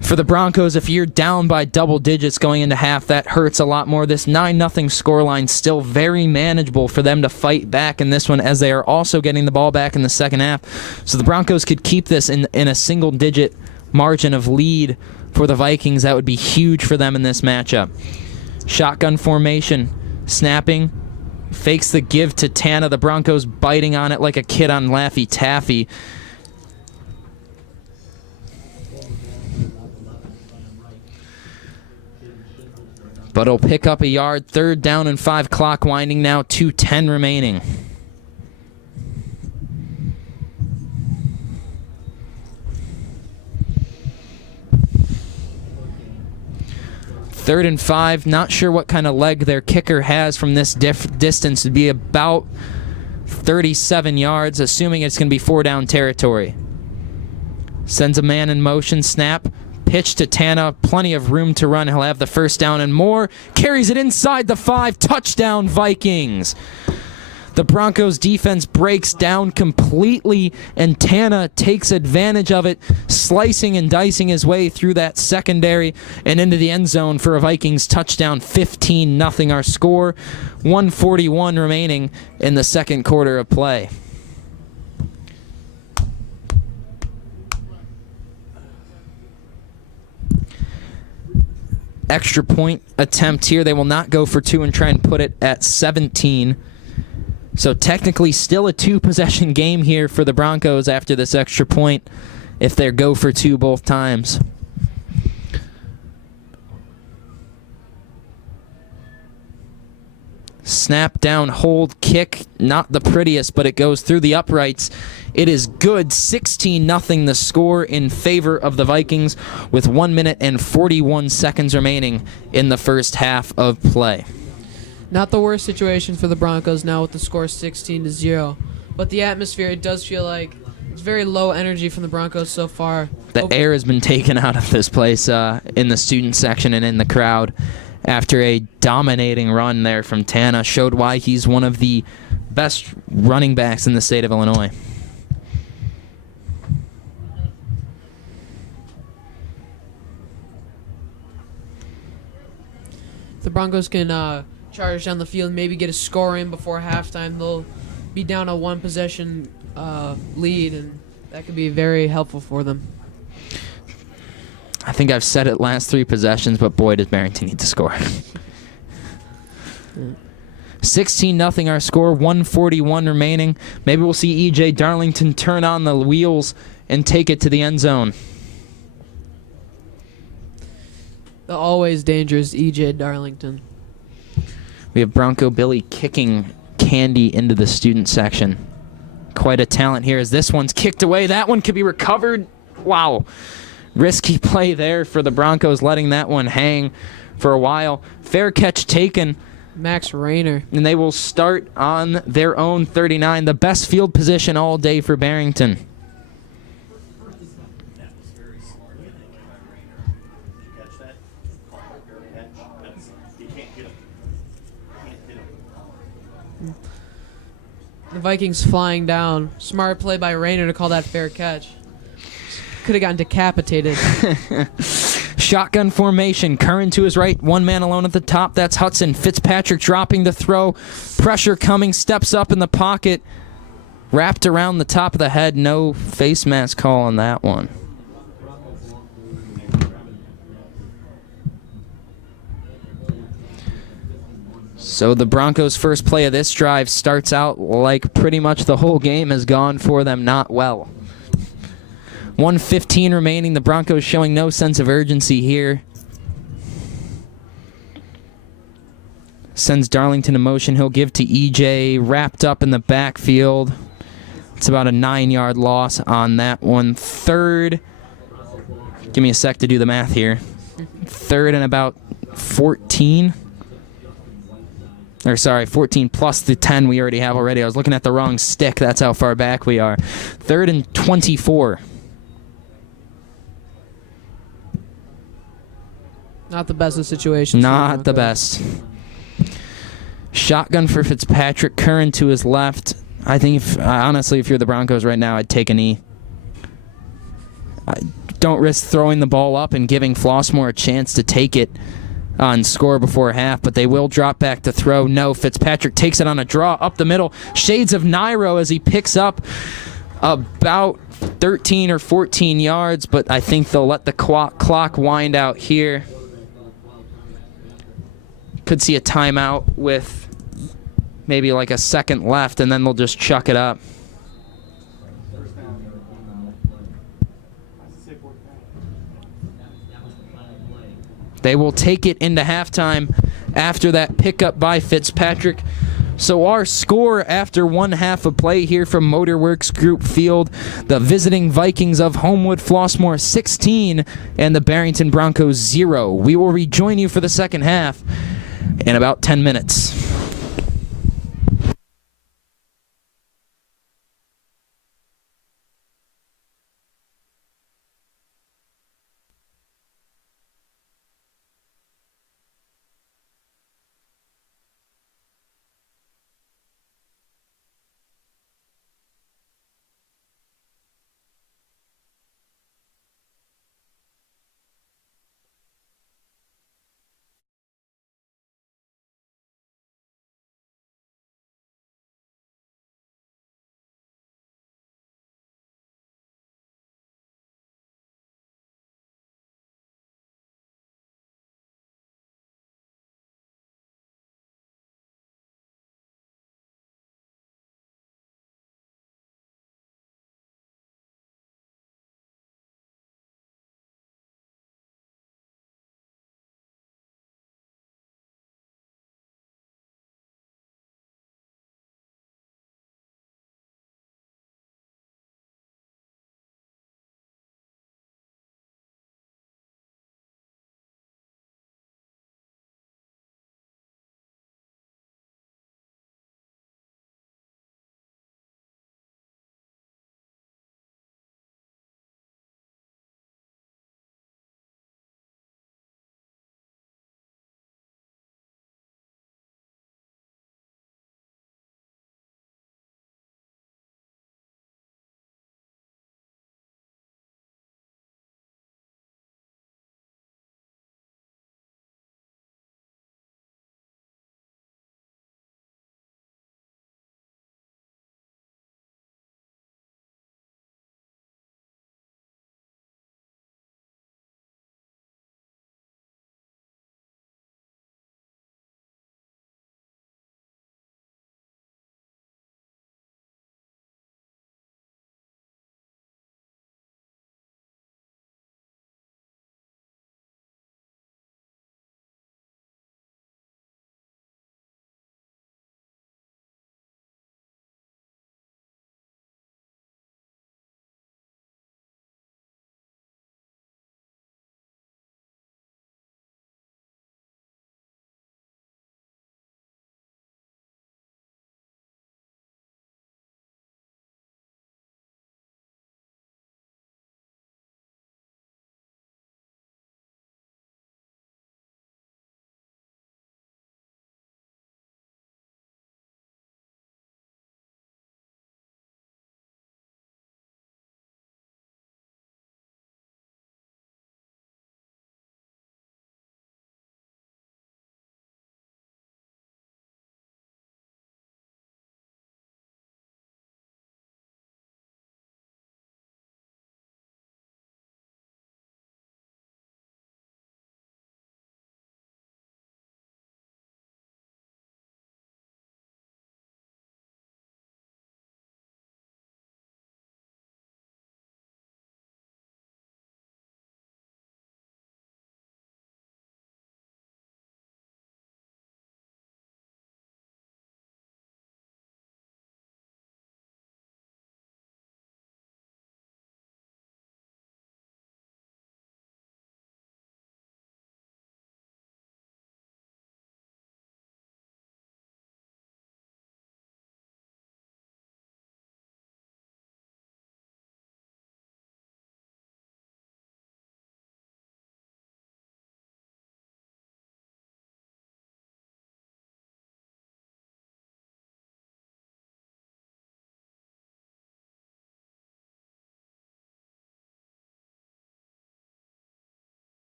For the Broncos, if you're down by double digits going into half, that hurts a lot more. This 9-0 scoreline still very manageable for them to fight back in this one, as they are also getting the ball back in the 2nd half. So the Broncos could keep this in a single-digit margin of lead for the Vikings. That would be huge for them in this matchup. Shotgun formation, snapping, fakes the give to Tana. The Broncos biting on it like a kid on Laffy Taffy. But he'll pick up a yard. 3rd down and 5, clock winding now, 2:10 remaining. Third and 5, not sure what kind of leg their kicker has from this distance. It'd be about 37 yards, assuming it's going to be 4-down territory. Sends a man in motion, snap. Pitch to Tana, plenty of room to run. He'll have the 1st down and more. Carries it inside the 5, touchdown Vikings. The Broncos defense breaks down completely, and Tana takes advantage of it, slicing and dicing his way through that secondary and into the end zone for a Vikings touchdown. 15-0 our score. 1:41 remaining in the 2nd quarter of play. Extra point attempt here. They will not go for 2 and try and put it at 17. So technically still a 2-possession game here for the Broncos after this extra point if they go for 2 both times. Snap down, hold, kick. Not the prettiest, but it goes through the uprights. It is good. 16-0 the score in favor of the Vikings with 1 minute and 41 seconds remaining in the 1st half of play. Not the worst situation for the Broncos now with the score 16-0. But the atmosphere, it does feel like it's very low energy from the Broncos so far. The air has been taken out of this place in the student section and in the crowd after a dominating run there from Tana. Showed why he's one of the best running backs in the state of Illinois. The Broncos can charge down the field and maybe get a score in before halftime. They'll be down a 1-possession lead, and that could be very helpful for them. I think I've said it last 3 possessions, but boy, does Barrington need to score. 16-0 our score, 1:41 remaining. Maybe we'll see E.J. Darlington turn on the wheels and take it to the end zone. The always dangerous E.J. Darlington. We have Bronco Billy kicking candy into the student section. Quite a talent here as this one's kicked away. That one could be recovered. Wow. Risky play there for the Broncos, letting that one hang for a while. Fair catch taken. Max Rayner. And they will start on their own 39. The best field position all day for Barrington. The Vikings flying down. Smart play by Rayner to call that fair catch. Could have gotten decapitated. Shotgun formation. Curran to his right. 1 man alone at the top. That's Hudson. Fitzpatrick dropping the throw. Pressure coming. Steps up in the pocket. Wrapped around the top of the head. No face mask call on that one. So the Broncos' first play of this drive starts out like pretty much the whole game has gone for them not well. 1:15 remaining. The Broncos showing no sense of urgency here. Sends Darlington in motion. He'll give to EJ. Wrapped up in the backfield. It's about a 9-yard loss on that one. Third. Give me a sec to do the math here. Third and about 14. Or sorry, 14 plus the 10 we already have already. I was looking at the wrong stick. That's how far back we are. Third and 24. Not the best of situations. Not the best. Shotgun for Fitzpatrick. Curran to his left. I think, honestly, if you're the Broncos right now, I'd take a knee. Don't risk throwing the ball up and giving Flossmor a chance to take it and score before half, but they will drop back to throw. No, Fitzpatrick takes it on a draw up the middle. Shades of Nairo as he picks up about 13 or 14 yards, but I think they'll let the clock wind out here. Could see a timeout with maybe like a second left, and then they'll just chuck it up. They will take it into halftime after that pickup by Fitzpatrick. So our score after one half of play here from Motorworks Group Field, the visiting Vikings of Homewood-Flossmor 16 and the Barrington Broncos 0. We will rejoin you for the second half in about 10 minutes.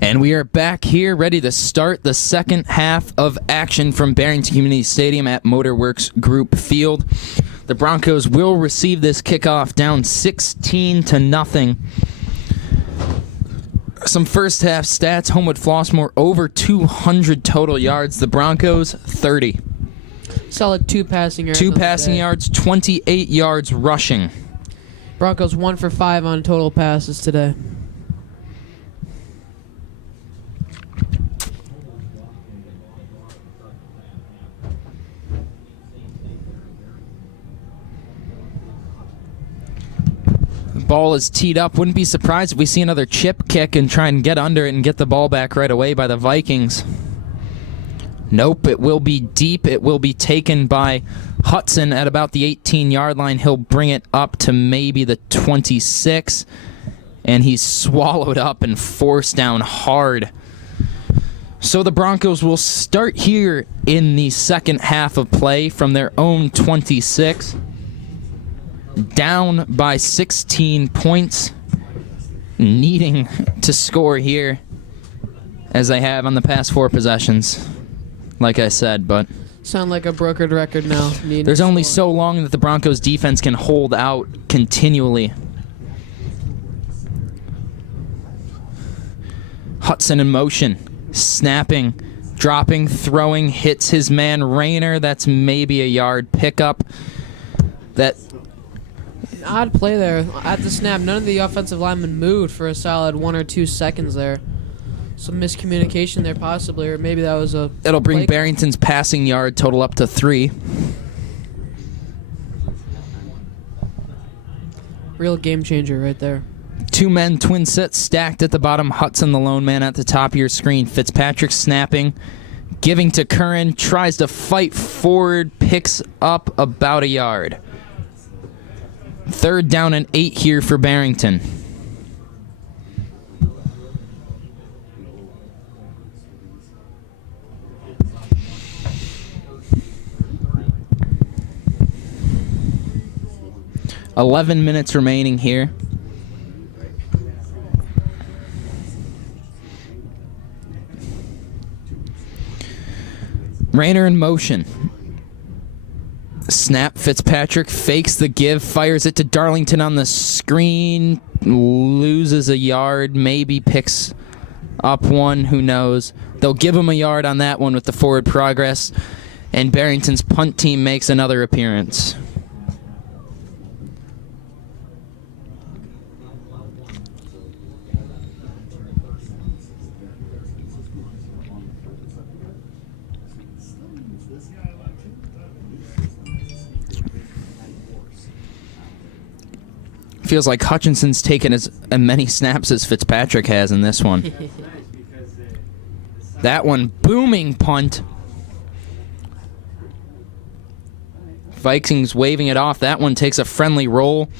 And we are back here ready to start the second half of action from Barrington Community Stadium at Motorworks Group Field. The Broncos will receive this kickoff down 16-0. Some first half stats. Homewood-Flossmor over 200 total yards. The Broncos 30. Solid 2 passing yards. 2 on the passing day. yards, 28 yards rushing. Broncos 1 for 5 on total passes today. Ball is teed up. Wouldn't be surprised if we see another chip kick and try and get under it and get the ball back right away by the Vikings. Nope, it will be deep. It will be taken by Hudson at about the 18-yard line. He'll bring it up to maybe the 26, and he's swallowed up and forced down hard. So the Broncos will start here in the second half of play from their own 26. Down by 16 points, needing to score here as they have on the past 4 possessions, like I said, but Sound like a brokered record now. there's only so long that the Broncos defense can hold out continually. Hudson in motion, snapping, dropping, throwing, hits his man Rayner. That's maybe a yard pickup. That Odd play there. At the snap, none of the offensive linemen moved for a solid 1 or 2 seconds there. Some miscommunication there possibly, or maybe that was a... That'll bring play. Barrington's passing yard total up to 3. Real game changer right there. 2 men, twin sets stacked at the bottom. Hudson, the lone man, at the top of your screen. Fitzpatrick snapping, giving to Curran, tries to fight forward, picks up about a yard. 3rd down and 8 here for Barrington. "11 minutes remaining here. Rayner in motion. Snap, Fitzpatrick fakes the give, fires it to Darlington on the screen, loses a yard, maybe picks up 1, who knows. They'll give him a yard on that one with the forward progress, and Barrington's punt team makes another appearance. Feels like Hutchinson's taken as many snaps as Fitzpatrick has in this one. That one, booming punt. Vikings waving it off. That one takes a friendly roll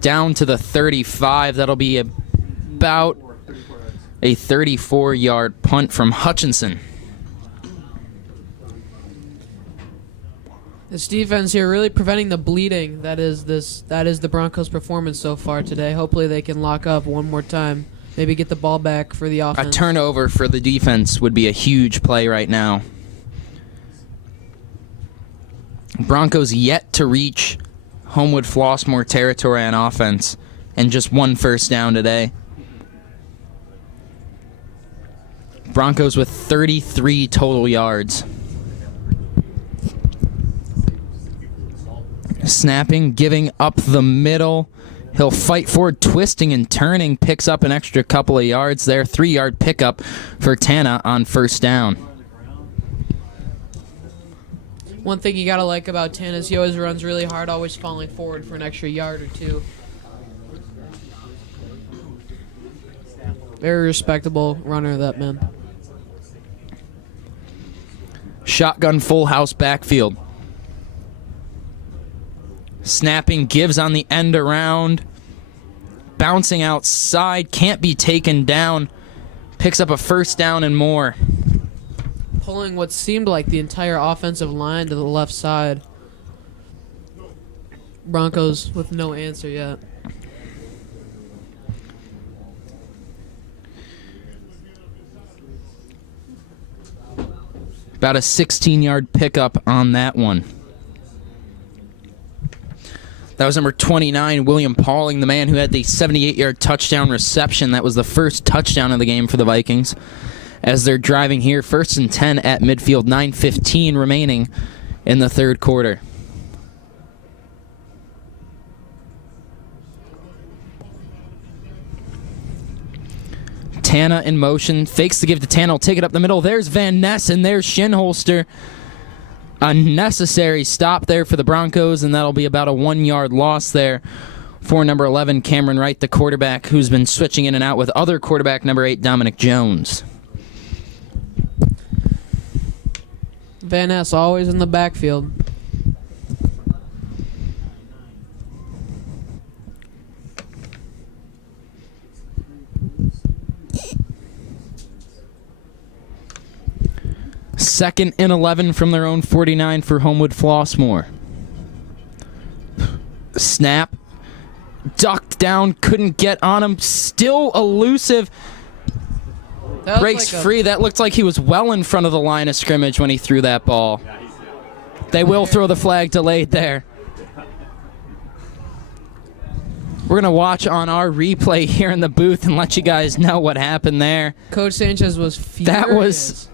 down to the 35. That'll be about a 34-yard punt from Hutchinson. This defense here really preventing the bleeding. That is the Broncos' performance so far today. Hopefully they can lock up one more time. Maybe get the ball back for the offense. A turnover for the defense would be a huge play right now. Broncos yet to reach Homewood-Flossmor territory on offense, and just 1 first down today. Broncos with 33 total yards. Snapping, giving up the middle. He'll fight forward, twisting and turning, picks up an extra couple of yards there. 3-yard pickup for Tana on first down. One thing you gotta like about Tan is he always runs really hard, always falling forward for an extra yard or 2. Very respectable runner, that man. Shotgun full house backfield. Snapping, gives on the end around. Bouncing outside, can't be taken down. Picks up a first down and more. Pulling what seemed like the entire offensive line to the left side. Broncos with no answer yet. About a 16-yard pickup on that one. That was number 29, William Pauling, the man who had the 78-yard touchdown reception. That was the first touchdown of the game for the Vikings. As they're driving here, 1st and 10 at midfield, 9:15 remaining in the third quarter. Tana in motion, fakes to give to Tana, will take it up the middle. There's Van Ness, and there's Shinholster. A necessary stop there for the Broncos, and that'll be about a 1-yard loss there for number 11, Cameron Wright, the quarterback, who's been switching in and out with other quarterback number 8, Dominic Jones. Van Ness always in the backfield. Second and 11 from their own 49 for Homewood-Flossmor. Snap. Ducked down, couldn't get on him. Still elusive. Breaks free. That looked like he was well in front of the line of scrimmage when he threw that ball. They will throw the flag delayed there. We're going to watch on our replay here in the booth and let you guys know what happened there. Coach Sanchez was furious.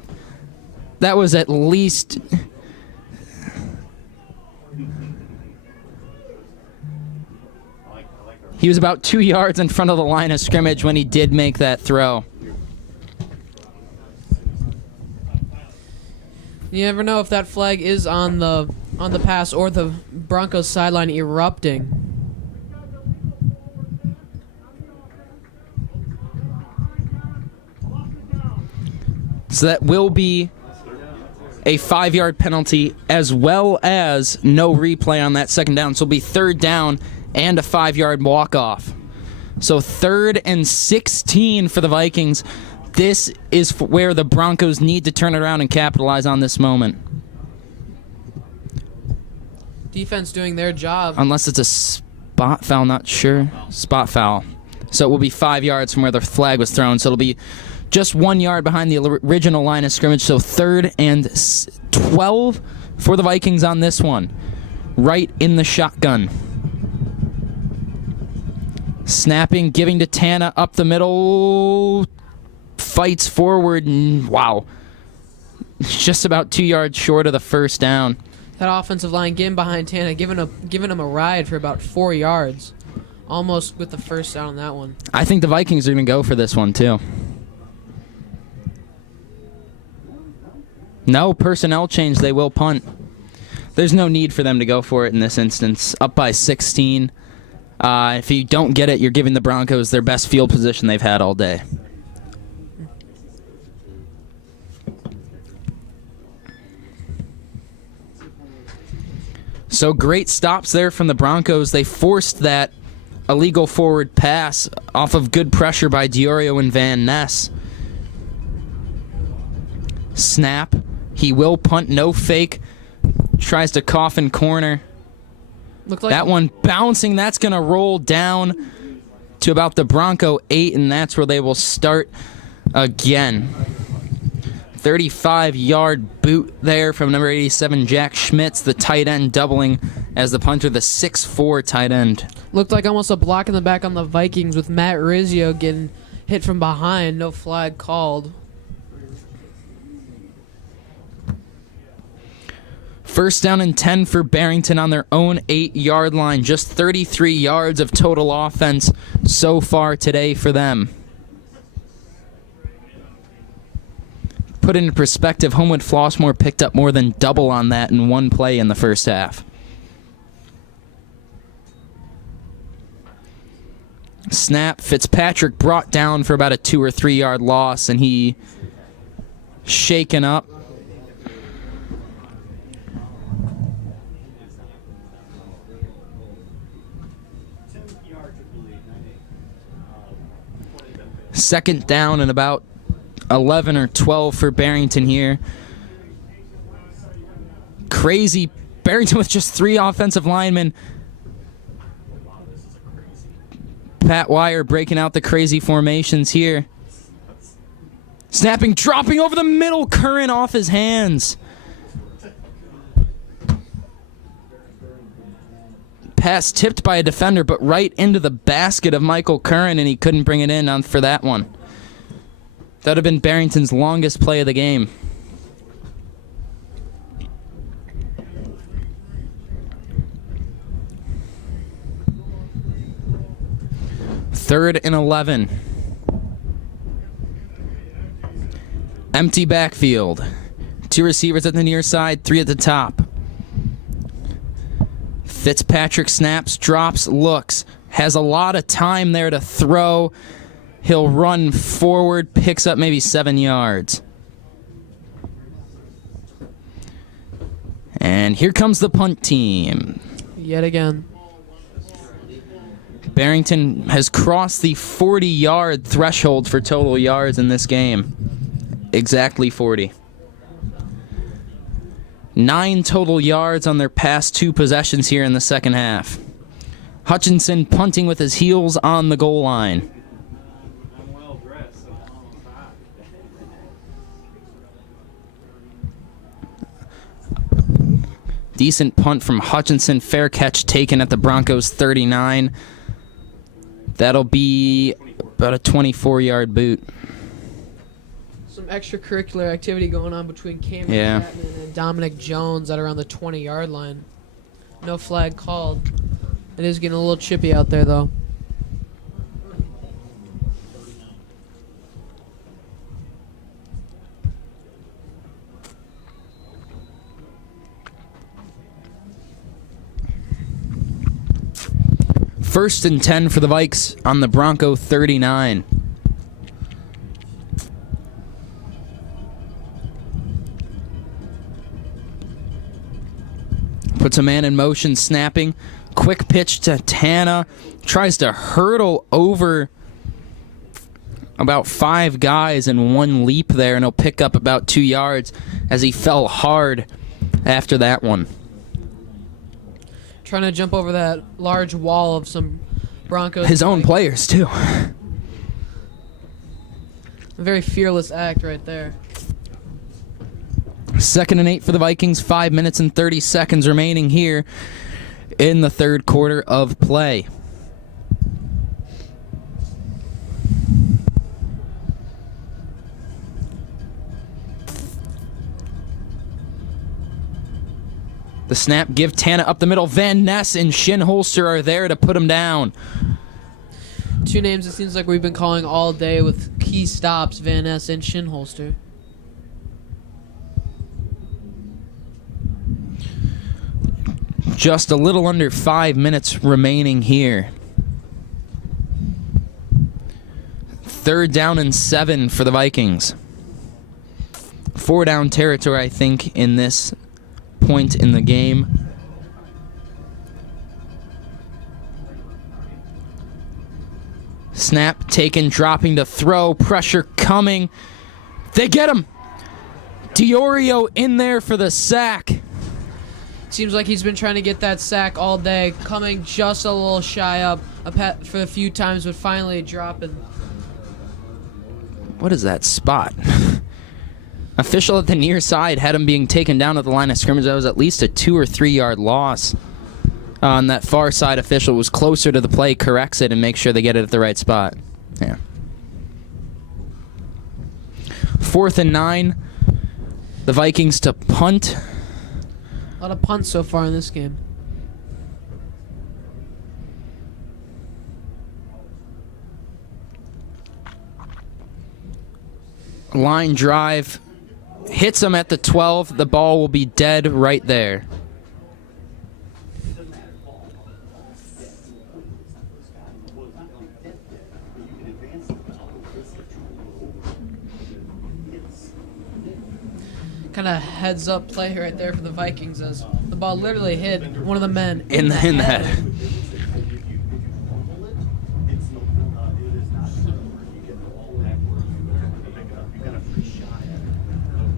That was at least... He was about 2 yards in front of the line of scrimmage when he did make that throw. You never know if that flag is on the pass or the Broncos sideline erupting. So that will be a 5-yard penalty as well as no replay on that second down. So it'll be 3rd down and a 5-yard walk-off. So 3rd and 16 for the Vikings. This is where the Broncos need to turn it around and capitalize on this moment. Defense doing their job. Unless it's a spot foul, not sure. Spot foul. So it will be 5 yards from where the flag was thrown. So it'll be just 1 yard behind the original line of scrimmage. So 3rd and 12 for the Vikings on this one. Right in the shotgun. Snapping, giving to Tana up the middle. Fights forward, and wow. Just about 2 yards short of the first down. That offensive line getting behind Tana, giving him a ride for about 4 yards. Almost with the first down on that one. I think the Vikings are going to go for this one, too. No personnel change. They will punt. There's no need for them to go for it in this instance. Up by 16. If you don't get it, you're giving the Broncos their best field position they've had all day. So great stops there from the Broncos. They forced that illegal forward pass off of good pressure by Diorio and Van Ness. Snap. He will punt, no fake. Tries to coffin corner. Looked like that one bouncing. That's going to roll down to about the Bronco 8, and that's where they will start again. 35-yard boot there from number 87, Jack Schmitz, the tight end, doubling as the punter, the 6'4 tight end. Looked like almost a block in the back on the Vikings with Matt Rizzio getting hit from behind. No flag called. First down and 10 for Barrington on their own 8-yard line. Just 33 yards of total offense so far today for them. Put into perspective, Homewood-Flossmor picked up more than double on that in one play in the first half. Snap. Fitzpatrick brought down for about a 2 or 3 yard loss, and he shaken up. Second down and about 11 or 12 for Barrington here. Crazy. Barrington with just 3 offensive linemen. Pat Wire breaking out the crazy formations here. Snapping, dropping over the middle, Curran off his hands. Pass tipped by a defender, but right into the basket of Michael Curran, and he couldn't bring it in for that one. That would have been Barrington's longest play of the game. Third and 11. Empty backfield. 2 receivers at the near side, 3 at the top. Fitzpatrick snaps, drops, looks. Has a lot of time there to throw. He'll run forward, picks up maybe 7 yards. And here comes the punt team. Yet again. Barrington has crossed the 40-yard threshold for total yards in this game. Exactly 40. 9 total yards on their past 2 possessions here in the second half. Hutchinson punting with his heels on the goal line. Decent punt from Hutchinson. Fair catch taken at the Broncos' 39. That'll be about a 24-yard boot. Some extracurricular activity going on between Cameron Chapman and Dominic Jones at around the 20-yard line. No flag called. It is getting a little chippy out there, though. First and 10 for the Vikes on the Bronco 39. Puts a man in motion, snapping. Quick pitch to Tana. Tries to hurdle over about 5 guys in one leap there, and he'll pick up about 2 yards as he fell hard after that one. Trying to jump over that large wall of some Broncos. His own players, too. A very fearless act right there. 2nd and 8 for the Vikings. 5 minutes and 30 seconds remaining here in the third quarter of play. The snap, give Tana up the middle. Van Ness and Shinholster are there to put him down. 2 names it seems like we've been calling all day with key stops, Van Ness and Shinholster. Just a little under 5 minutes remaining here. 3rd down and 7 for the Vikings. 4 down territory, I think, in this point in the game. Snap taken, dropping to throw, pressure coming. They get him. Diorio in there for the sack. Seems like he's been trying to get that sack all day, coming just a little shy up for a few times, but finally dropping. What is that spot? Official at the near side had him being taken down at the line of scrimmage. That was at least a 2 or 3 yard loss. On that far side official was closer to the play, corrects it, and makes sure they get it at the right spot. Yeah. 4th and 9. The Vikings to punt. A lot of punts so far in this game. Line drive. Hits him at the 12. The ball will be dead right there. Kind of heads up play right there for the Vikings as the ball literally hit one of the men In the head.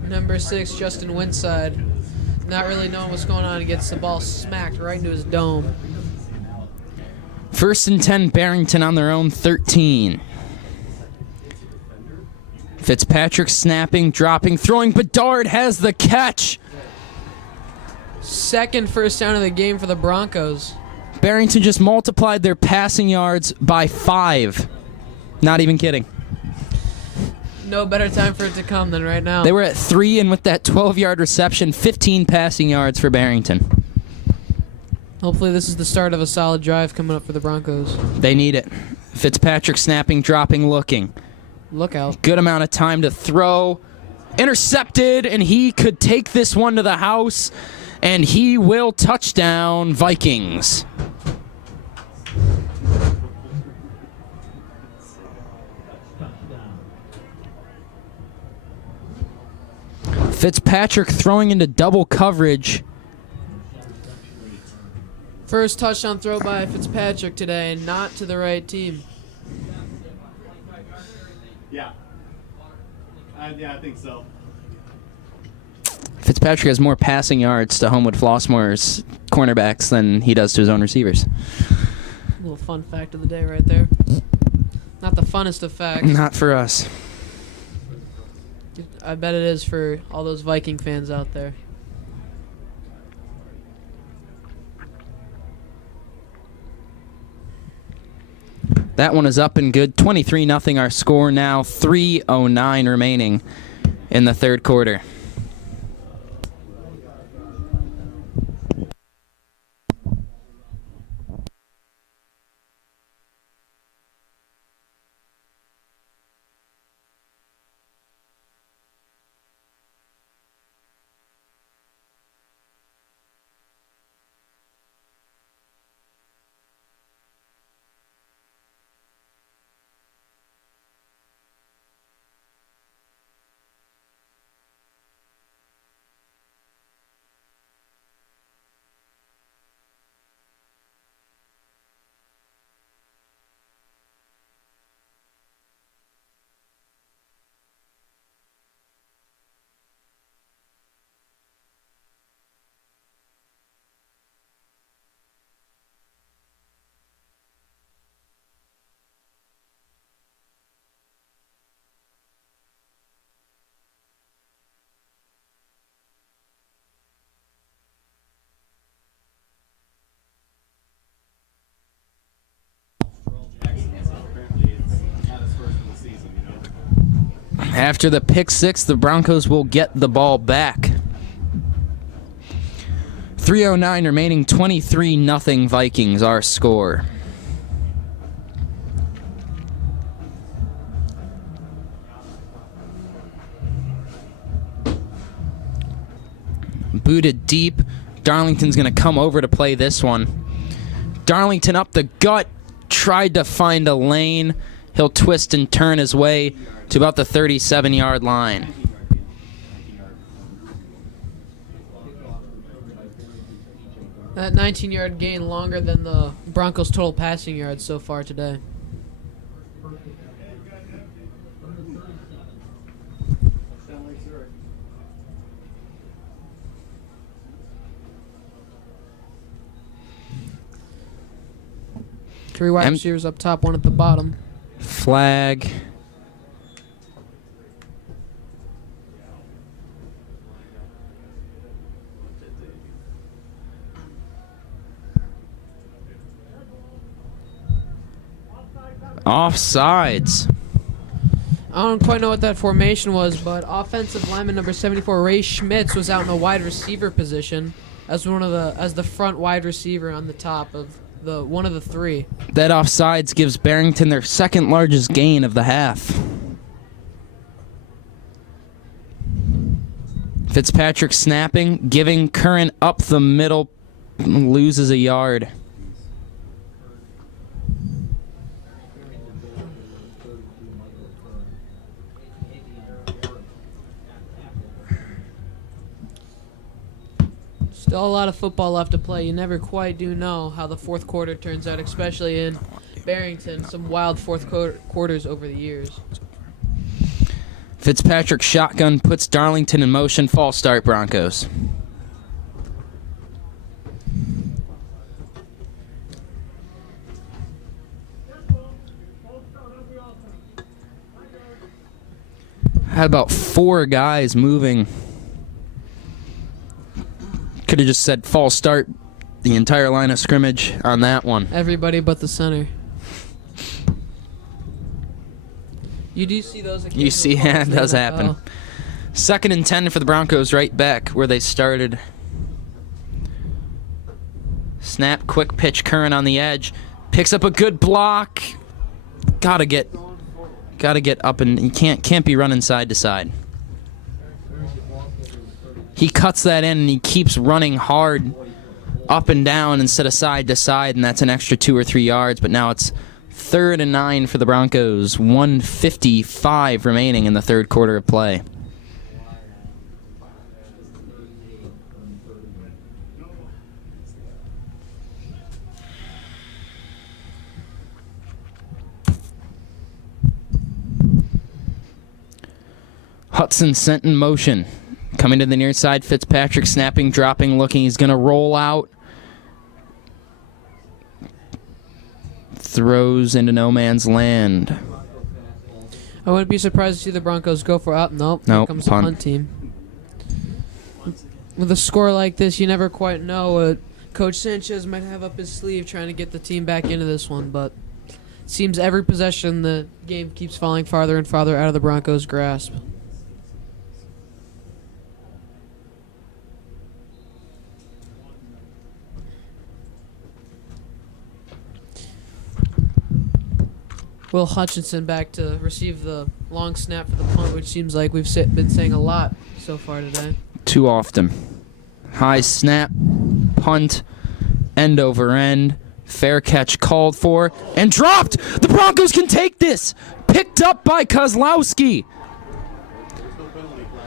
Number 6, Justin Winside, not really knowing what's going on. He gets the ball smacked right into his dome. 1st and 10, Barrington on their own 13. Fitzpatrick snapping, dropping, throwing. Bedard has the catch. Second first down of the game for the Broncos. Barrington just multiplied their passing yards by 5. Not even kidding. No better time for it to come than right now. They were at 3, and with that 12-yard reception, 15 passing yards for Barrington. Hopefully this is the start of a solid drive coming up for the Broncos. They need it. Fitzpatrick snapping, dropping, looking. Look out. Good amount of time to throw. Intercepted, and he could take this one to the house, and he will touchdown Vikings. Fitzpatrick throwing into double coverage. First touchdown throw by Fitzpatrick today, not to the right team. Yeah. Yeah, I think so. Fitzpatrick has more passing yards to Homewood-Flossmor's cornerbacks than he does to his own receivers. A little fun fact of the day right there. Not the funnest of facts. Not for us. I bet it is for all those Viking fans out there. That one is up and good. 23-0 our score now. 3:09 remaining in the third quarter. After the pick six, the Broncos will get the ball back. 3:09 remaining, 23-0 Vikings, our score. Booted deep. Darlington's going to come over to play this one. Darlington up the gut, tried to find a lane. He'll twist and turn his way to about the 37-yard line. That 19-yard gain longer than the Broncos' total passing yards so far today. Three wide receivers up top, one at the bottom. Flag. Offsides. I don't quite know what that formation was, but offensive lineman number 74, Ray Schmitz, was out in the wide receiver position as the front wide receiver on the top of one of the three. That offsides gives Barrington their second largest gain of the half. Fitzpatrick snapping, giving Curran up the middle, loses a yard. Still a lot of football left to play. You never quite do know how the fourth quarter turns out, especially in Barrington. Some wild fourth quarters over the years. Fitzpatrick shotgun puts Darlington in motion. False start, Broncos. Had about 4 guys moving. Could have just said false start the entire line of scrimmage on that one. Everybody but the center. You do see those occasional You see, calls yeah, it in the does NFL. happen. 2nd and 10 for the Broncos, right back where they started. Snap, quick pitch, Curran on the edge. Picks up a good block. Gotta get up, and you can't be running side to side. He cuts that in and he keeps running hard up and down instead of side to side, and that's an extra 2 or 3 yards. But now it's 3rd and 9 for the Broncos. 1:55 remaining in the third quarter of play. Hudson sent in motion. Coming to the near side, Fitzpatrick snapping, dropping, looking. He's going to roll out. Throws into no man's land. I wouldn't be surprised to see the Broncos go for out. Nope. Here comes the punt. punt team. With a score like this, you never quite know what Coach Sanchez might have up his sleeve trying to get the team back into this one, but it seems every possession the game keeps falling farther and farther out of the Broncos' grasp. Will Hutchinson back to receive the long snap for the punt, which seems like we've been saying a lot so far today. Too often. High snap, punt, end over end. Fair catch called for and dropped. The Broncos can take this. Picked up by Kozlowski.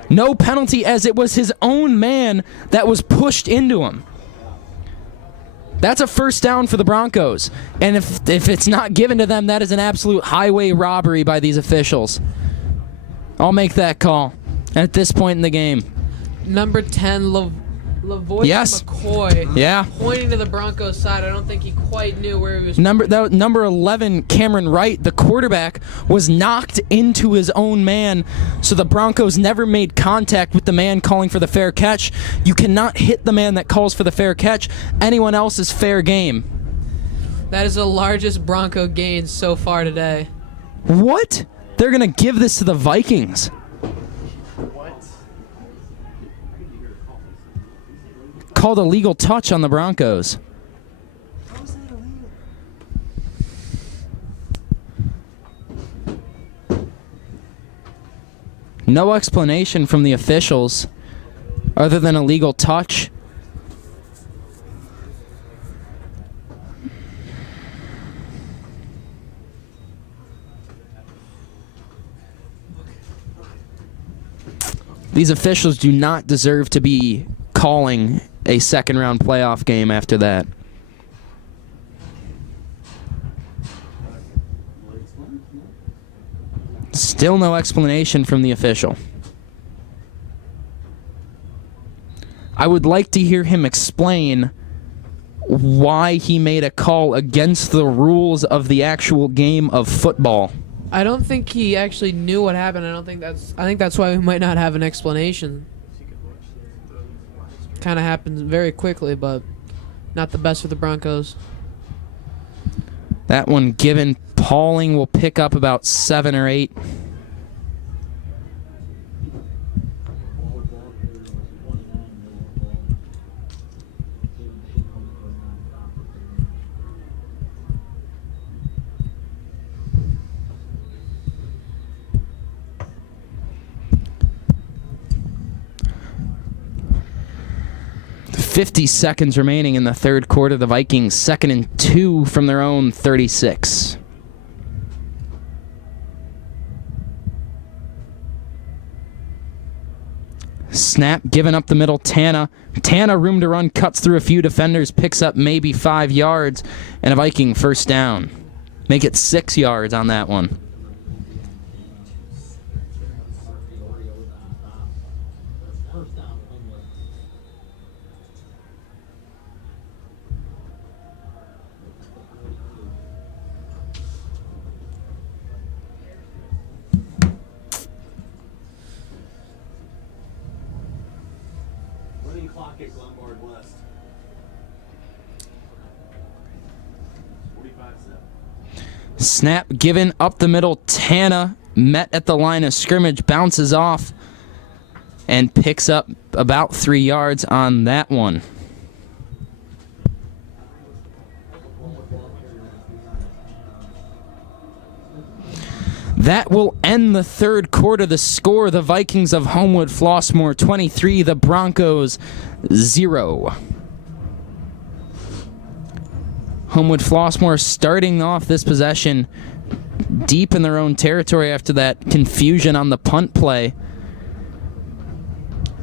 No penalty, as it was his own man that was pushed into him. That's a first down for the Broncos. And if it's not given to them, that is an absolute highway robbery by these officials. I'll make that call at this point in the game. Number 10, Lavoie Yes. McCoy. Yeah. Pointing to the Broncos side. I don't think he quite knew where he was. Number 11, Cameron Wright, the quarterback, was knocked into his own man, so the Broncos never made contact with the man calling for the fair catch. You cannot hit the man that calls for the fair catch. Anyone else is fair game. That is the largest Bronco gain so far today. What? They're going to give this to the Vikings. Called a legal touch on the Broncos. No explanation from the officials other than a legal touch. These officials do not deserve to be calling a second-round playoff game after that. Still no explanation from the official. I would like to hear him explain why he made a call against the rules of the actual game of football. I don't think he actually knew what happened. I think that's why we might not have an explanation. Kind of happens very quickly, but not the best for the Broncos. That one given. Pauling will pick up about 7 or 8. .50 seconds remaining in the third quarter. The Vikings 2nd and 2 from their own 36. Snap given up the middle. Tana room to run, cuts through a few defenders, picks up maybe 5 yards, and a Viking first down. Make it 6 yards on that one. at Glenbard West. 45-7. Snap given up the middle. Tana met at the line of scrimmage, bounces off, and picks up about 3 yards on that one. That will end the third quarter. The score, the Vikings of Homewood-Flossmor 23, the Broncos 0. Homewood-Flossmor starting off this possession deep in their own territory after that confusion on the punt play.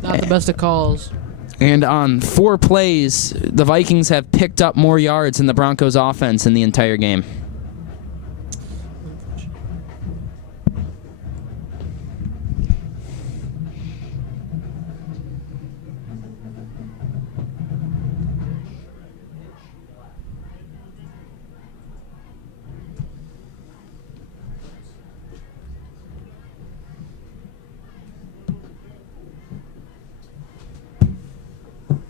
Not the best of calls. And on 4 plays, the Vikings have picked up more yards than the Broncos offense in the entire game.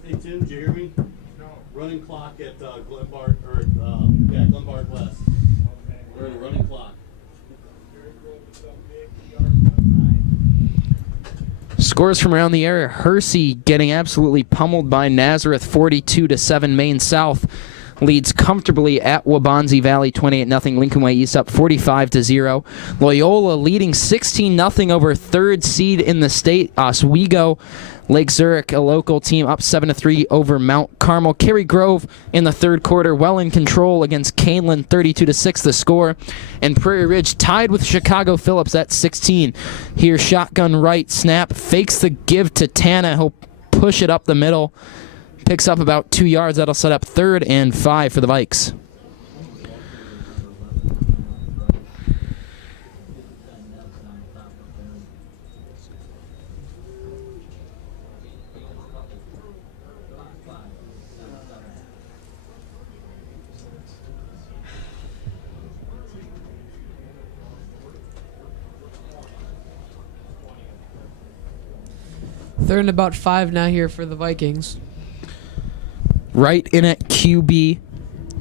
Hey Tim, did you hear me? No. Running clock at Glenbard West. Okay. We're in a running clock. Scores from around the area. Hersey getting absolutely pummeled by Nazareth 42-7. Maine South leads comfortably at Waubonsie Valley 28-0. Lincoln Way East up 45-0. Loyola leading 16-0 over third seed in the state, Oswego. Lake Zurich, a local team, up 7-3 over Mount Carmel. Cary Grove in the third quarter, well in control against Canelan, 32-6 the score. And Prairie Ridge tied with Chicago Phillips at 16. Here, shotgun right, snap, fakes the give to Tana. He'll push it up the middle. Picks up about 2 yards. That'll set up 3rd and 5 for the Vikes. Third and about 5 now here for the Vikings. Right in at QB.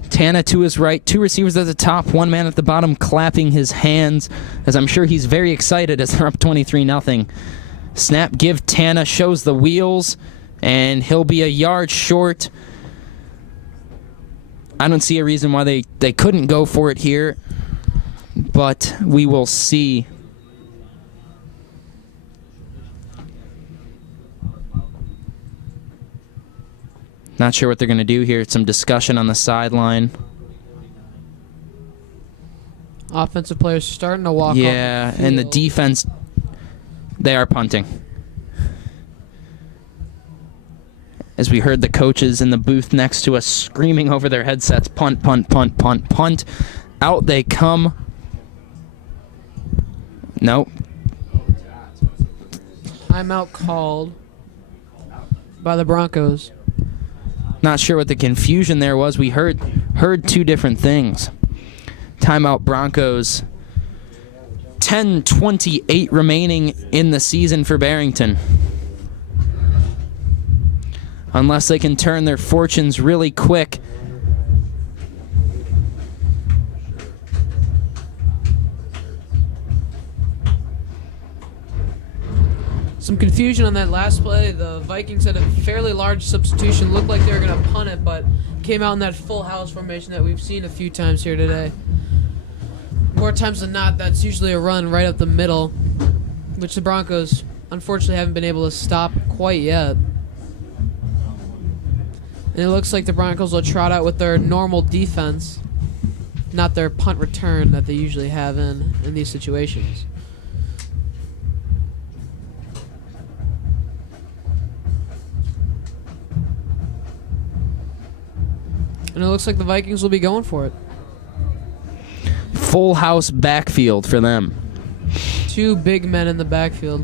Tana to his right. 2 receivers at the top. 1 man at the bottom clapping his hands, as I'm sure he's very excited as they're up 23-0. Snap, give. Tana shows the wheels, and he'll be a yard short. I don't see a reason why they couldn't go for it here, but we will see. Not sure what they're going to do here. Some discussion on the sideline. Offensive players starting to walk off Yeah, the and the field. defense, they are punting. As we heard the coaches in the booth next to us screaming over their headsets, punt, punt, punt, punt, punt. Out they come. Nope. Timeout called by the Broncos. Not sure what the confusion there was. We heard 2 different things. Timeout Broncos. 10:28 remaining in the season for Barrington. Unless they can turn their fortunes really quick. Some confusion on that last play. The Vikings had a fairly large substitution. Looked like they were going to punt it, but came out in that full house formation that we've seen a few times here today. More times than not, that's usually a run right up the middle, which the Broncos unfortunately haven't been able to stop quite yet. And it looks like the Broncos will trot out with their normal defense, not their punt return that they usually have in these situations. And it looks like the Vikings will be going for it. Full house backfield for them. 2 big men in the backfield.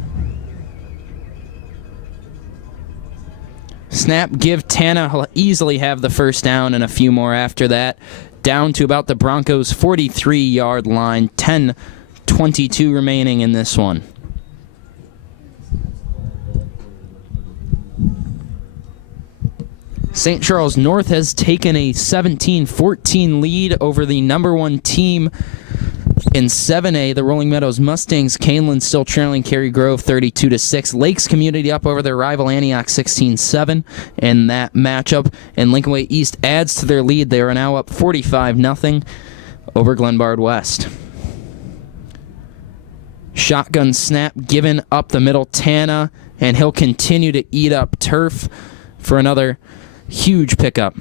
Snap, give. Tana. He'll easily have the first down and a few more after that. Down to about the Broncos' 43-yard line. 10:22 remaining in this one. St. Charles North has taken a 17-14 lead over the number 1 team in 7A, the Rolling Meadows Mustangs. Canelan still trailing Cary Grove 32-6. Lakes Community up over their rival Antioch 16-7 in that matchup. And Lincoln Way East adds to their lead. They are now up 45-0 over Glenbard West. Shotgun snap given up the middle. Tana, and he'll continue to eat up turf for another huge pickup.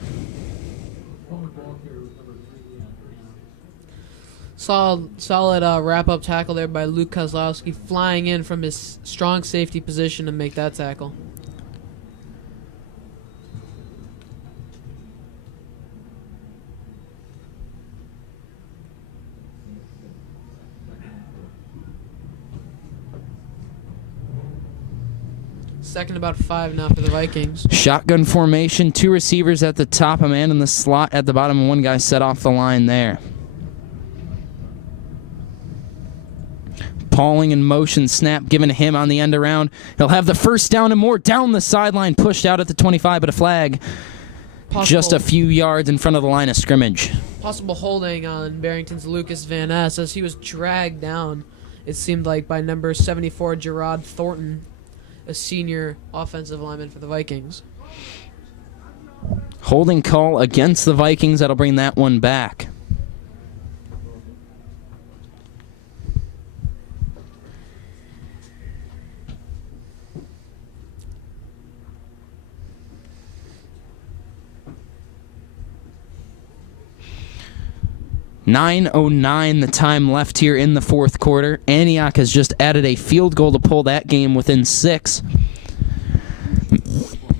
Solid wrap-up tackle there by Luke Kozlowski, flying in from his strong safety position to make that tackle. Second about 5 now for the Vikings. Shotgun formation, 2 receivers at the top, a man in the slot at the bottom, and 1 guy set off the line there. Pauling in motion, snap given to him on the end around. He'll have the first down and more down the sideline, pushed out at the 25, but a flag just a few yards in front of the line of scrimmage. Possible holding on Barrington's Lucas Van Ness as he was dragged down, it seemed like, by number 74, Gerard Thornton, a senior offensive lineman for the Vikings. Holding call against the Vikings. That'll bring that one back. .909 the time left here in the fourth quarter. Antioch has just added a field goal to pull that game within 6.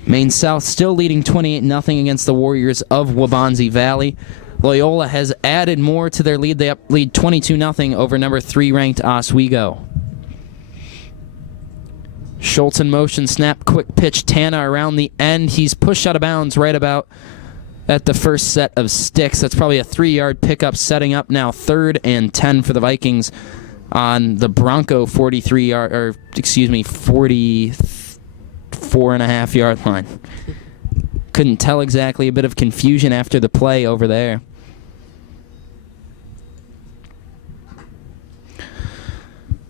Maine South still leading 28-0 against the Warriors of Waubonsie Valley. Loyola has added more to their lead. They lead 22-0 over number 3 ranked Oswego. Schultz in motion, snap, quick pitch, Tana around the end. He's pushed out of bounds right about at the first set of sticks. That's probably a 3-yard pickup, setting up now 3rd and 10 for the Vikings on the Bronco 44.5-yard line. Couldn't tell exactly. A bit of confusion after the play over there.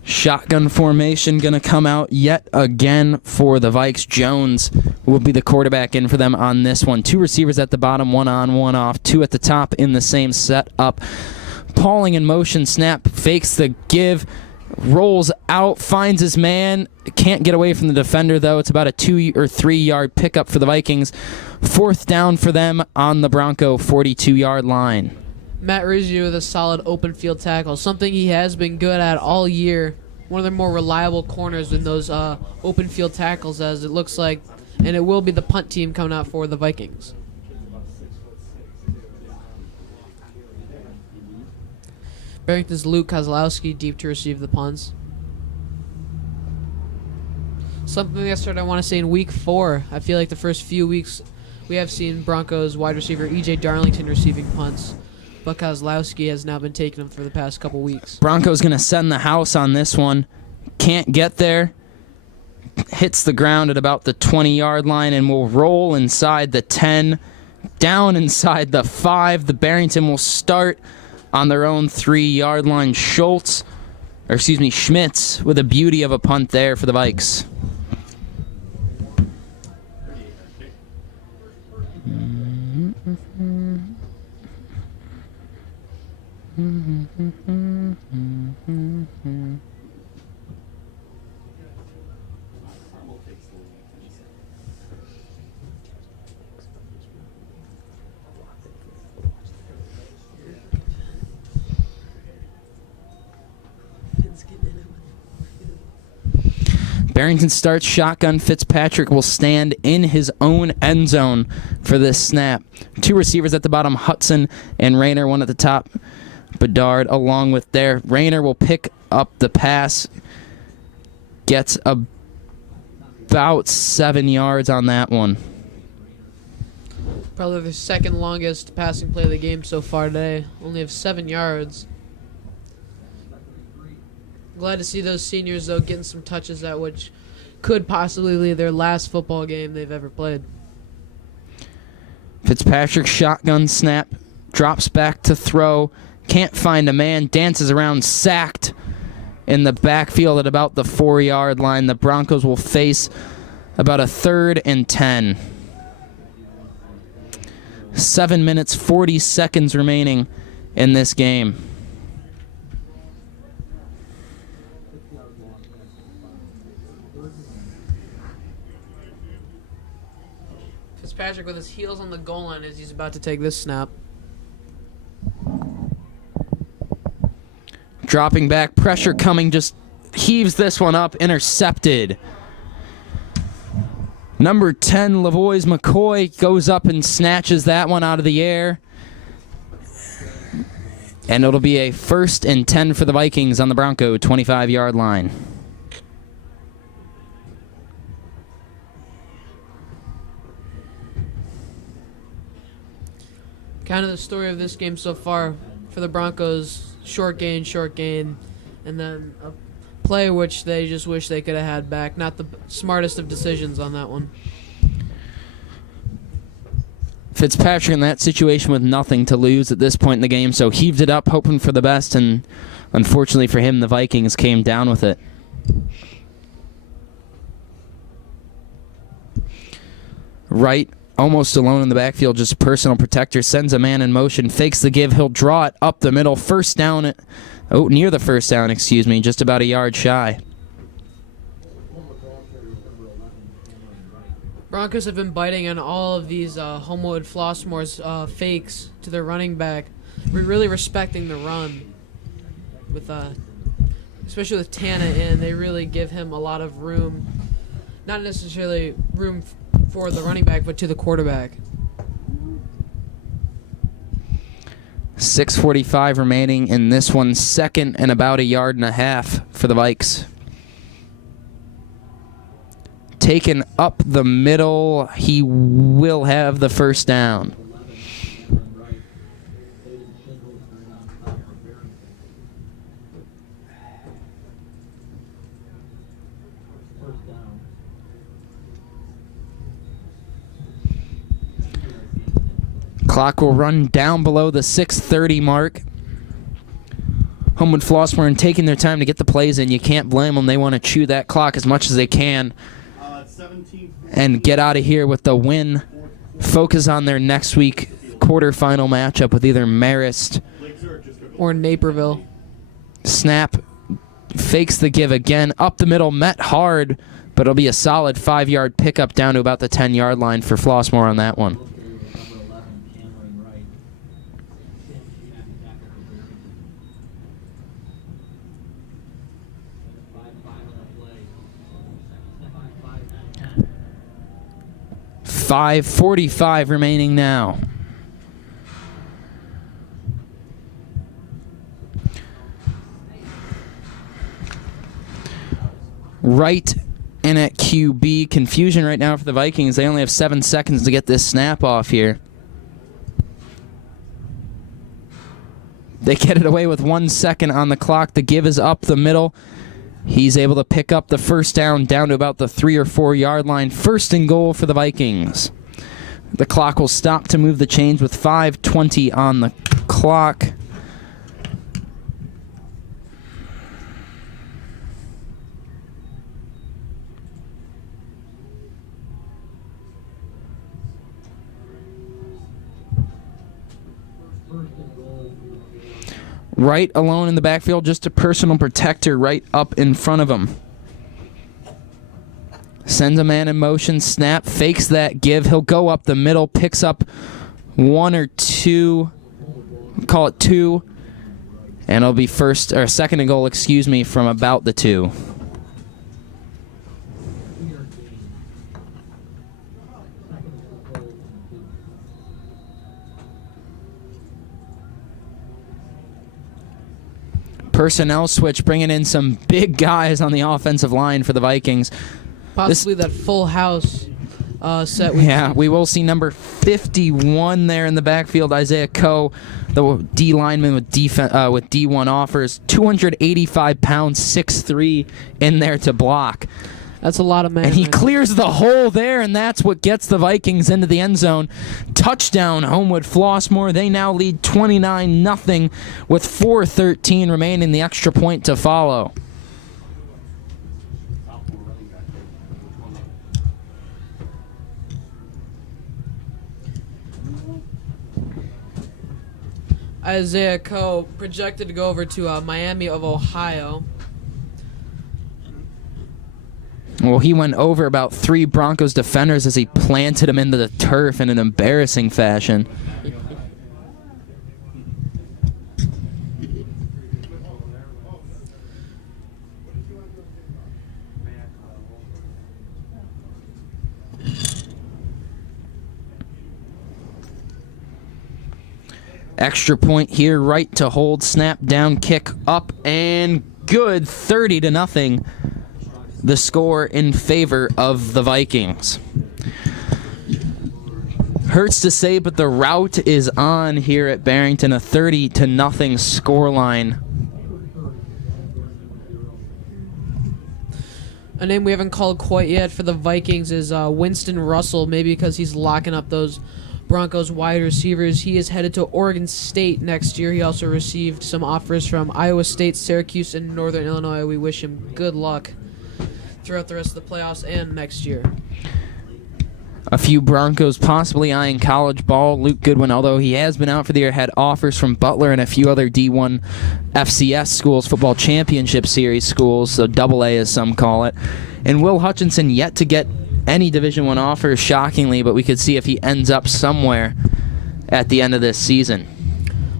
Shotgun formation going to come out yet again for the Vikes. Jones will be the quarterback in for them on this one. 2 receivers at the bottom, 1 on, 1 off. 2 at the top in the same setup. Pauling in motion, snap, fakes the give, rolls out, finds his man. Can't get away from the defender, though. It's about a 2 or 3 yard pickup for the Vikings. 4th down for them on the Bronco 42-yard line. Matt Rizzi with a solid open field tackle, something he has been good at all year. One of the more reliable corners in those open field tackles, as it looks like, and it will be the punt team coming out for the Vikings. Barrington's Luke Kozlowski deep to receive the punts. Something that started, I want to say, in week 4. I feel like the first few weeks we have seen Broncos wide receiver E.J. Darlington receiving punts, but Kozlowski has now been taking them for the past couple weeks. Broncos going to send the house on this one. Can't get there. Hits the ground at about the 20-yard line and will roll inside the 10, down inside the 5. The Barrington will start on their own 3-yard line. Schmitz with a beauty of a punt there for the Vikes. Barrington starts shotgun. Fitzpatrick will stand in his own end zone for this snap. 2 receivers at the bottom, Hudson and Rayner, 1 at the top, Bedard along with there. Rayner will pick up the pass, gets about 7 yards on that one. Probably the second longest passing play of the game so far today. Only have 7 yards. Glad to see those seniors, though, getting some touches at which could possibly be their last football game they've ever played. Fitzpatrick shotgun snap, drops back to throw, can't find a man, dances around, sacked in the backfield at about the 4-yard line. The Broncos will face about a 3rd and 10. 7 minutes, 40 seconds remaining in this game. Fitzpatrick with his heels on the goal line as he's about to take this snap. Dropping back, pressure coming, just heaves this one up, intercepted. Number 10, Lavois McCoy, goes up and snatches that one out of the air. And it'll be a 1st and 10 for the Vikings on the Bronco 25-yard line. Kind of the story of this game so far for the Broncos, short gain, and then a play which they just wish they could have had back. Not the smartest of decisions on that one. Fitzpatrick in that situation with nothing to lose at this point in the game, so heaved it up, hoping for the best, and unfortunately for him, the Vikings came down with it. Wright, almost alone in the backfield, just a personal protector, sends a man in motion, fakes the give, he'll draw it up the middle, first down, near the first down, excuse me, just about a yard shy. Broncos have been biting on all of these Homewood-Flossmor's fakes to their running back. We're really respecting the run, with especially with Tana in. They really give him a lot of room, not necessarily room for the running back, but to the quarterback. 6:45 remaining in this one, 2nd and about 1.5 yards for the Vikes. Taken up the middle, he will have the first down. Clock will run down below the 6:30 mark. Homewood-Flossmor and taking their time to get the plays in. You can't blame them. They want to chew that clock as much as they can and get out of here with the win. Focus on their next week quarterfinal matchup with either Marist or Naperville. Snap, fakes the give again, up the middle, met hard, but it'll be a solid 5-yard pickup down to about the 10-yard line for Flossmor on that one. .45 remaining now. Right in at QB. Confusion right now for the Vikings. They only have 7 seconds to get this snap off here. They get it away with 1 second on the clock. The give is up the middle. He's able to pick up the first down to about the 3 or 4 yard line. 1st and goal for the Vikings. The clock will stop to move the chains with 5:20 on the clock. Right alone in the backfield, just a personal protector right up in front of him. Sends a man in motion, snap, fakes that give. He'll go up the middle, picks up 1 or 2, call it 2, and it'll be 2nd and goal, from about the 2. Personnel switch, bringing in some big guys on the offensive line for the Vikings. Possibly that full house set. We will see number 51 there in the backfield, Isaiah Coe, the D lineman with D1 offers. 285 pounds, 6'3", in there to block. That's a lot of men. And he man. clears the hole there, and that's what gets the Vikings into the end zone. Touchdown, Homewood-Flossmor. They now lead 29-0 with 4:13 remaining, the extra point to follow. Isaiah Coe projected to go over to Miami of Ohio. Well, he went over about 3 Broncos defenders as he planted him into the turf in an embarrassing fashion. Extra point here, right to hold, snap, down, kick, up, and good, 30-0. The score in favor of the Vikings. Hurts to say, but the rout is on here at Barrington, a 30-0 scoreline. A name we haven't called quite yet for the Vikings is Winston Russell, maybe because he's locking up those Broncos wide receivers. He is headed to Oregon State next year. He also received some offers from Iowa State, Syracuse, and Northern Illinois. We wish him good luck throughout the rest of the playoffs and next year. A few Broncos possibly eyeing college ball. Luke Goodwin, although he has been out for the year, had offers from Butler and a few other D1 FCS schools, football championship series schools, so AA as some call it. And Will Hutchinson yet to get any Division I offers, shockingly, but we could see if he ends up somewhere at the end of this season.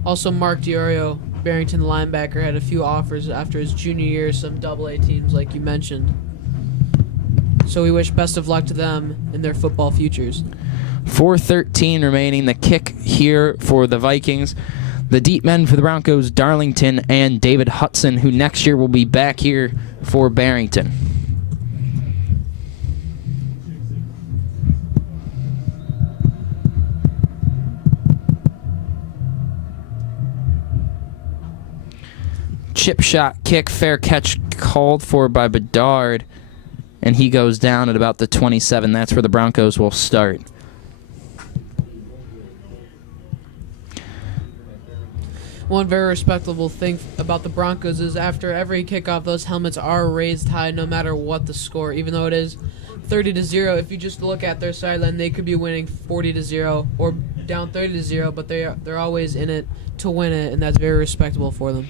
Also, Mark DiOrio, Barrington linebacker, had a few offers after his junior year, some AA teams like you mentioned. So we wish best of luck to them in their football futures. 4:13 remaining. The kick here for the Vikings. The deep men for the Broncos, Darlington and David Hudson, who next year will be back here for Barrington. Chip shot kick, fair catch called for by Bedard, and he goes down at about the 27. That's where the Broncos will start. One very respectable thing about the Broncos is after every kickoff, those helmets are raised high no matter what the score. Even though it is 30-0, if you just look at their sideline, they could be winning 40-0 or down 30-0, but they're always in it to win it, and that's very respectable for them.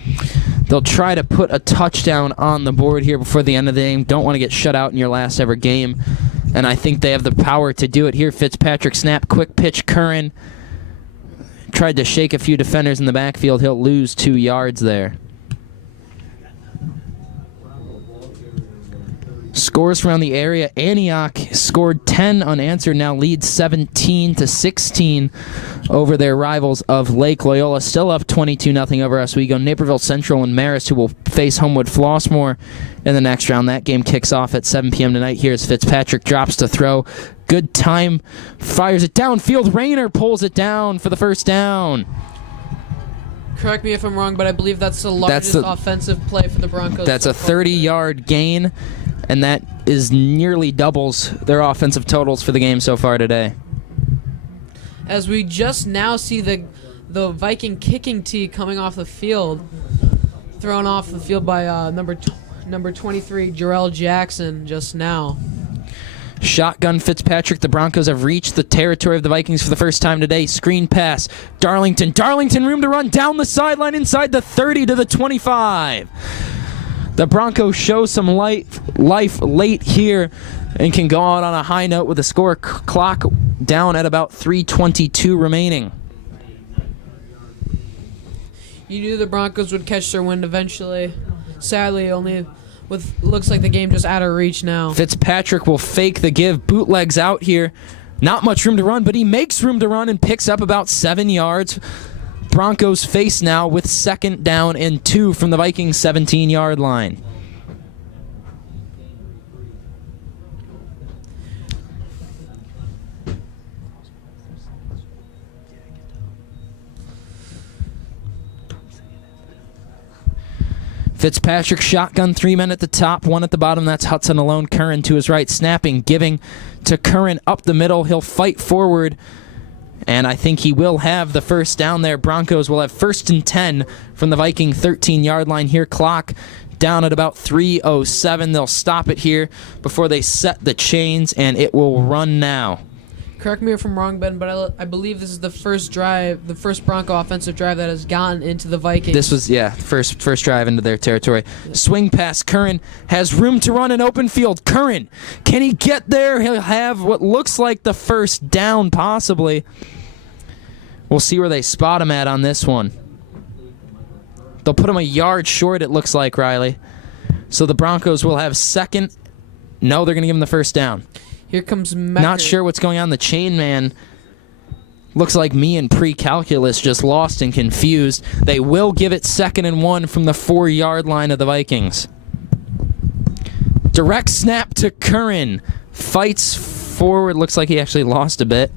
They'll try to put a touchdown on the board here before the end of the game. Don't want to get shut out in your last ever game, and I think they have the power to do it here. Fitzpatrick snap, quick pitch, Curran tried to shake a few defenders in the backfield. He'll lose 2 yards there. Scores around the area. Antioch scored 10 unanswered, now leads 17-16 over their rivals of Lake Loyola. Still up 22-0 over Oswego. Naperville Central and Marist, who will face Homewood-Flossmor in the next round. That game kicks off at 7 p.m. tonight. Here's Fitzpatrick, drops to throw. Good time, fires it downfield. Rayner pulls it down for the first down. Correct me if I'm wrong, but I believe that's the largest offensive play for the Broncos. That's a 30-yard gain, and that is nearly doubles their offensive totals for the game so far today. As we just now see the Viking kicking tee coming off the field, thrown off the field by number 23, Jarrell Jackson, just now. Shotgun Fitzpatrick. The Broncos have reached the territory of the Vikings for the first time today. Screen pass. Darlington. Darlington, room to run down the sideline inside the 30 to the 25. The Broncos show some life late here and can go out on a high note with the score clock down at about 3:22 remaining. You knew the Broncos would catch their wind eventually. Sadly, only with looks like the game just out of reach now. Fitzpatrick will fake the give. Bootlegs out here. Not much room to run, but he makes room to run and picks up about 7 yards. Broncos face now with 2nd down and 2 from the Vikings 17-yard line. Fitzpatrick shotgun, 3 men at the top, 1 at the bottom. That's Hudson alone. Curran to his right, snapping, giving to Curran up the middle. He'll fight forward, and I think he will have the first down there. Broncos will have 1st and 10 from the Viking 13-yard line here. Clock down at about 3:07. They'll stop it here before they set the chains, and it will run now. Correct me if I'm wrong, Ben, but I believe this is the first Bronco offensive drive that has gotten into the Vikings. This was, first drive into their territory. Swing pass, Curran has room to run in open field. Curran, can he get there? He'll have what looks like the first down, possibly. We'll see where they spot him at on this one. They'll put him a yard short, it looks like, Riley. So the Broncos will have second. No, they're going to give him the first down. Here comes Mecker. Not sure what's going on. The chain man looks like me in pre-calculus, just lost and confused. They will give it 2nd and 1 from the 4-yard line of the Vikings. Direct snap to Curran. Fights forward. Looks like he actually lost a bit.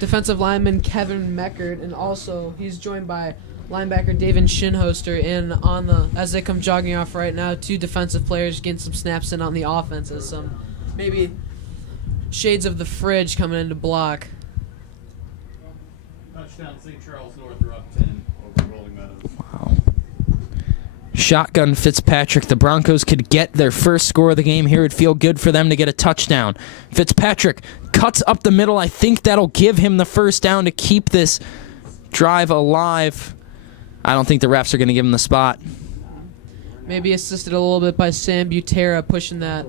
Defensive lineman Kevin Meckert, and also he's joined by linebacker David Shinhoster. And as they come jogging off right now, 2 defensive players getting some snaps in on the offense as some maybe shades of the fridge coming in to block. Touchdown, St. Charles North are up 10 over Rolling Meadows. Wow. Shotgun Fitzpatrick. The Broncos could get their first score of the game here. It'd feel good for them to get a touchdown. Fitzpatrick cuts up the middle. I think that'll give him the first down to keep this drive alive. I don't think the refs are going to give him the spot. Maybe assisted a little bit by Sam Butera pushing that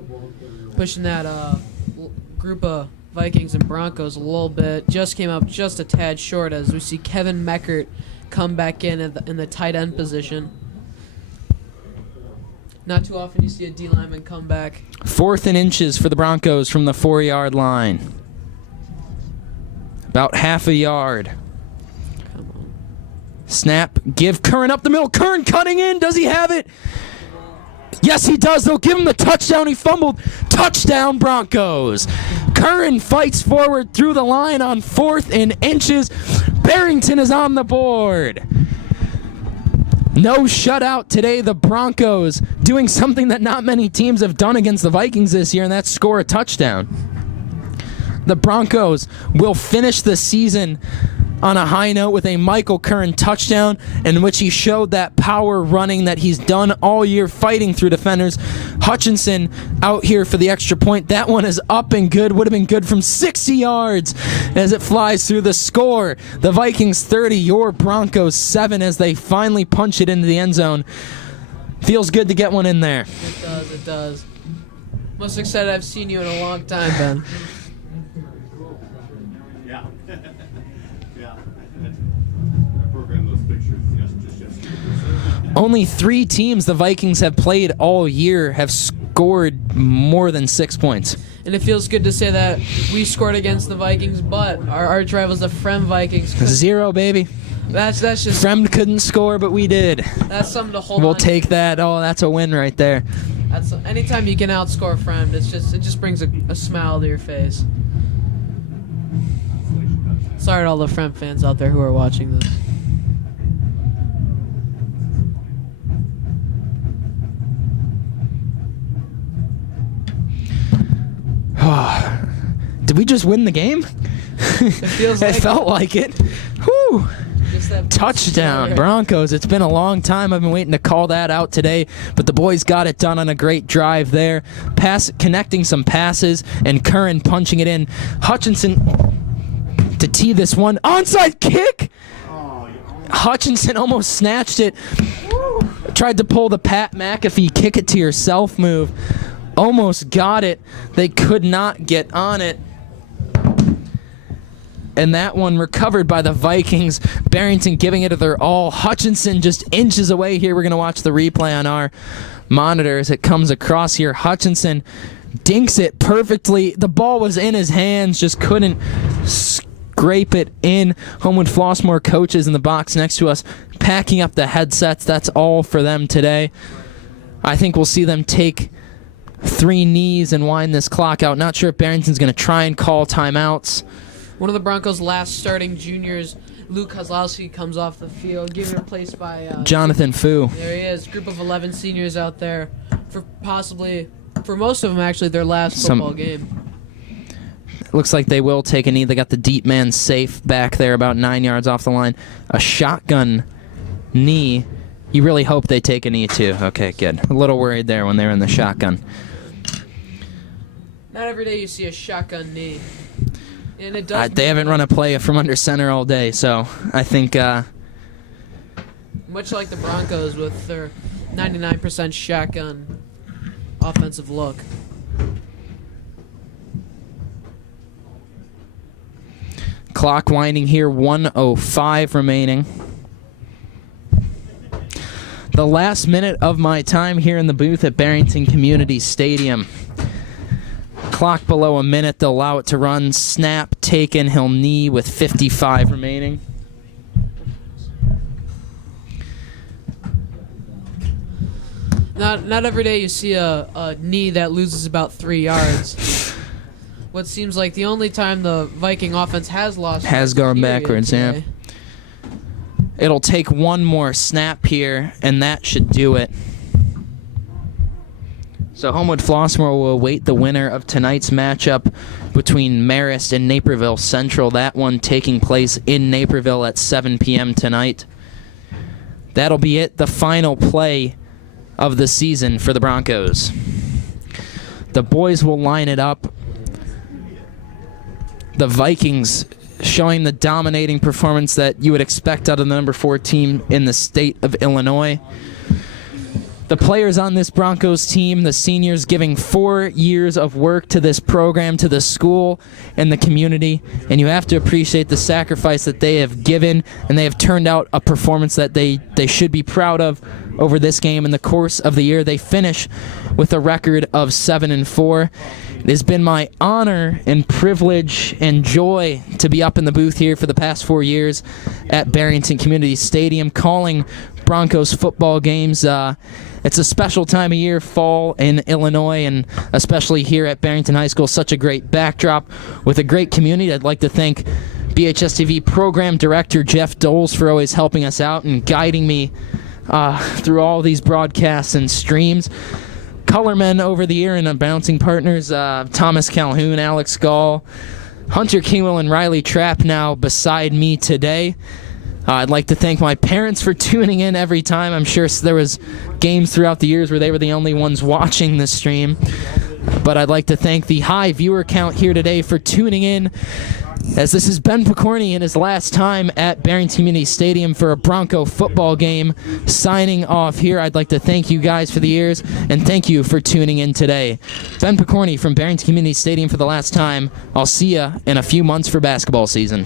group of Vikings and Broncos a little bit. Just came up just a tad short as we see Kevin Meckert come back in the tight end position. Not too often you see a D lineman come back. 4th and inches for the Broncos from the 4-yard line. About half a yard. Come on. Snap, give Curran up the middle. Curran cutting in. Does he have it? Yes, he does. They'll give him the touchdown. He fumbled. Touchdown, Broncos. Curran fights forward through the line on 4th and inches. Barrington is on the board. No shutout today. The Broncos doing something that not many teams have done against the Vikings this year, and that's score a touchdown. The Broncos will finish the season on a high note with a Michael Curran touchdown in which he showed that power running that he's done all year fighting through defenders. Hutchinson out here for the extra point. That one is up and good. Would have been good from 60 yards as it flies through the score. The Vikings 30, your Broncos 7 as they finally punch it into the end zone. Feels good to get one in there. It does, it does. Most excited I've seen you in a long time, Ben. Yeah. Yeah. I programmed those pictures just yesterday. Only 3 teams the Vikings have played all year have scored more than 6 points. And it feels good to say that we scored against the Vikings, but our arch rivals, the Frem Vikings, 0, baby. That's just Frem couldn't score, but we did. that's something to hold. We'll on to. take that. Oh, that's a win right there. That's anytime you can outscore Frem, it just brings a smile to your face. Sorry to all the Frem fans out there who are watching this. Did we just win the game? It feels It like felt like it. Whew. just that Touchdown, story. Broncos. It's been a long time. I've been waiting to call that out today, but the boys got it done on a great drive there. Connecting some passes, and Curran punching it in. Hutchinson to tee this one. Onside kick! Hutchinson almost snatched it. Tried to pull the Pat McAfee kick it to yourself move. Almost got it. They could not get on it. And that one recovered by the Vikings. Barrington giving it their all. Hutchinson just inches away here. We're going to watch the replay on our monitor as it comes across here. Hutchinson dinks it perfectly. The ball was in his hands, just couldn't scrape it in. Homewood-Flossmor coaches in the box next to us packing up the headsets. That's all for them today. I think we'll see them take 3 knees and wind this clock out. Not sure if Barrington's going to try and call timeouts. One of the Broncos' last starting juniors, Luke Kozlowski comes off the field, getting replaced by Jonathan Fu. There he is, group of 11 seniors out there for most of them actually their last football game. Looks like they will take a knee. They got the deep man safe back there about 9 yards off the line. A shotgun knee. You really hope they take a knee too. Okay, good. A little worried there when they were in the shotgun. Not every day you see a shotgun knee. And it does. They haven't run a play from under center all day, so I think... much like the Broncos with their 99% shotgun offensive look. Clock winding here, 1:05 remaining. The last minute of my time here in the booth at Barrington Community Stadium. Clock below a minute, they'll allow it to run. Snap taken, he'll knee with 55 remaining. Not every day you see a knee that loses about 3 yards. What seems like the only time the Viking offense has lost has gone backwards, today. yeah. It'll take one more snap here, and that should do it. So Homewood-Flossmor will await the winner of tonight's matchup between Marist and Naperville Central. That one taking place in Naperville at 7 p.m. tonight. That'll be it, the final play of the season for the Broncos. The boys will line it up. The Vikings showing the dominating performance that you would expect out of the number 4 team in the state of Illinois. The players on this Broncos team, the seniors, giving 4 years of work to this program, to the school, and the community, and you have to appreciate the sacrifice that they have given, and they have turned out a performance that they should be proud of over this game. In the course of the year, they finish with a record of 7-4. It has been my honor and privilege and joy to be up in the booth here for the past 4 years at Barrington Community Stadium calling Broncos football games. It's a special time of year, fall in Illinois, and especially here at Barrington High School. Such a great backdrop with a great community. I'd like to thank BHS TV Program Director Jeff Doles for always helping us out and guiding me through all these broadcasts and streams. Colormen over the year and bouncing partners, Thomas Calhoun, Alex Gall, Hunter Kingwell, and Riley Trapp now beside me today. I'd like to thank my parents for tuning in every time. I'm sure there was games throughout the years where they were the only ones watching the stream. But I'd like to thank the high viewer count here today for tuning in, as this is Ben Picorni in his last time at Barrington Community Stadium for a Bronco football game. Signing off here, I'd like to thank you guys for the years, and thank you for tuning in today. Ben Picorni from Barrington Community Stadium for the last time. I'll see ya in a few months for basketball season.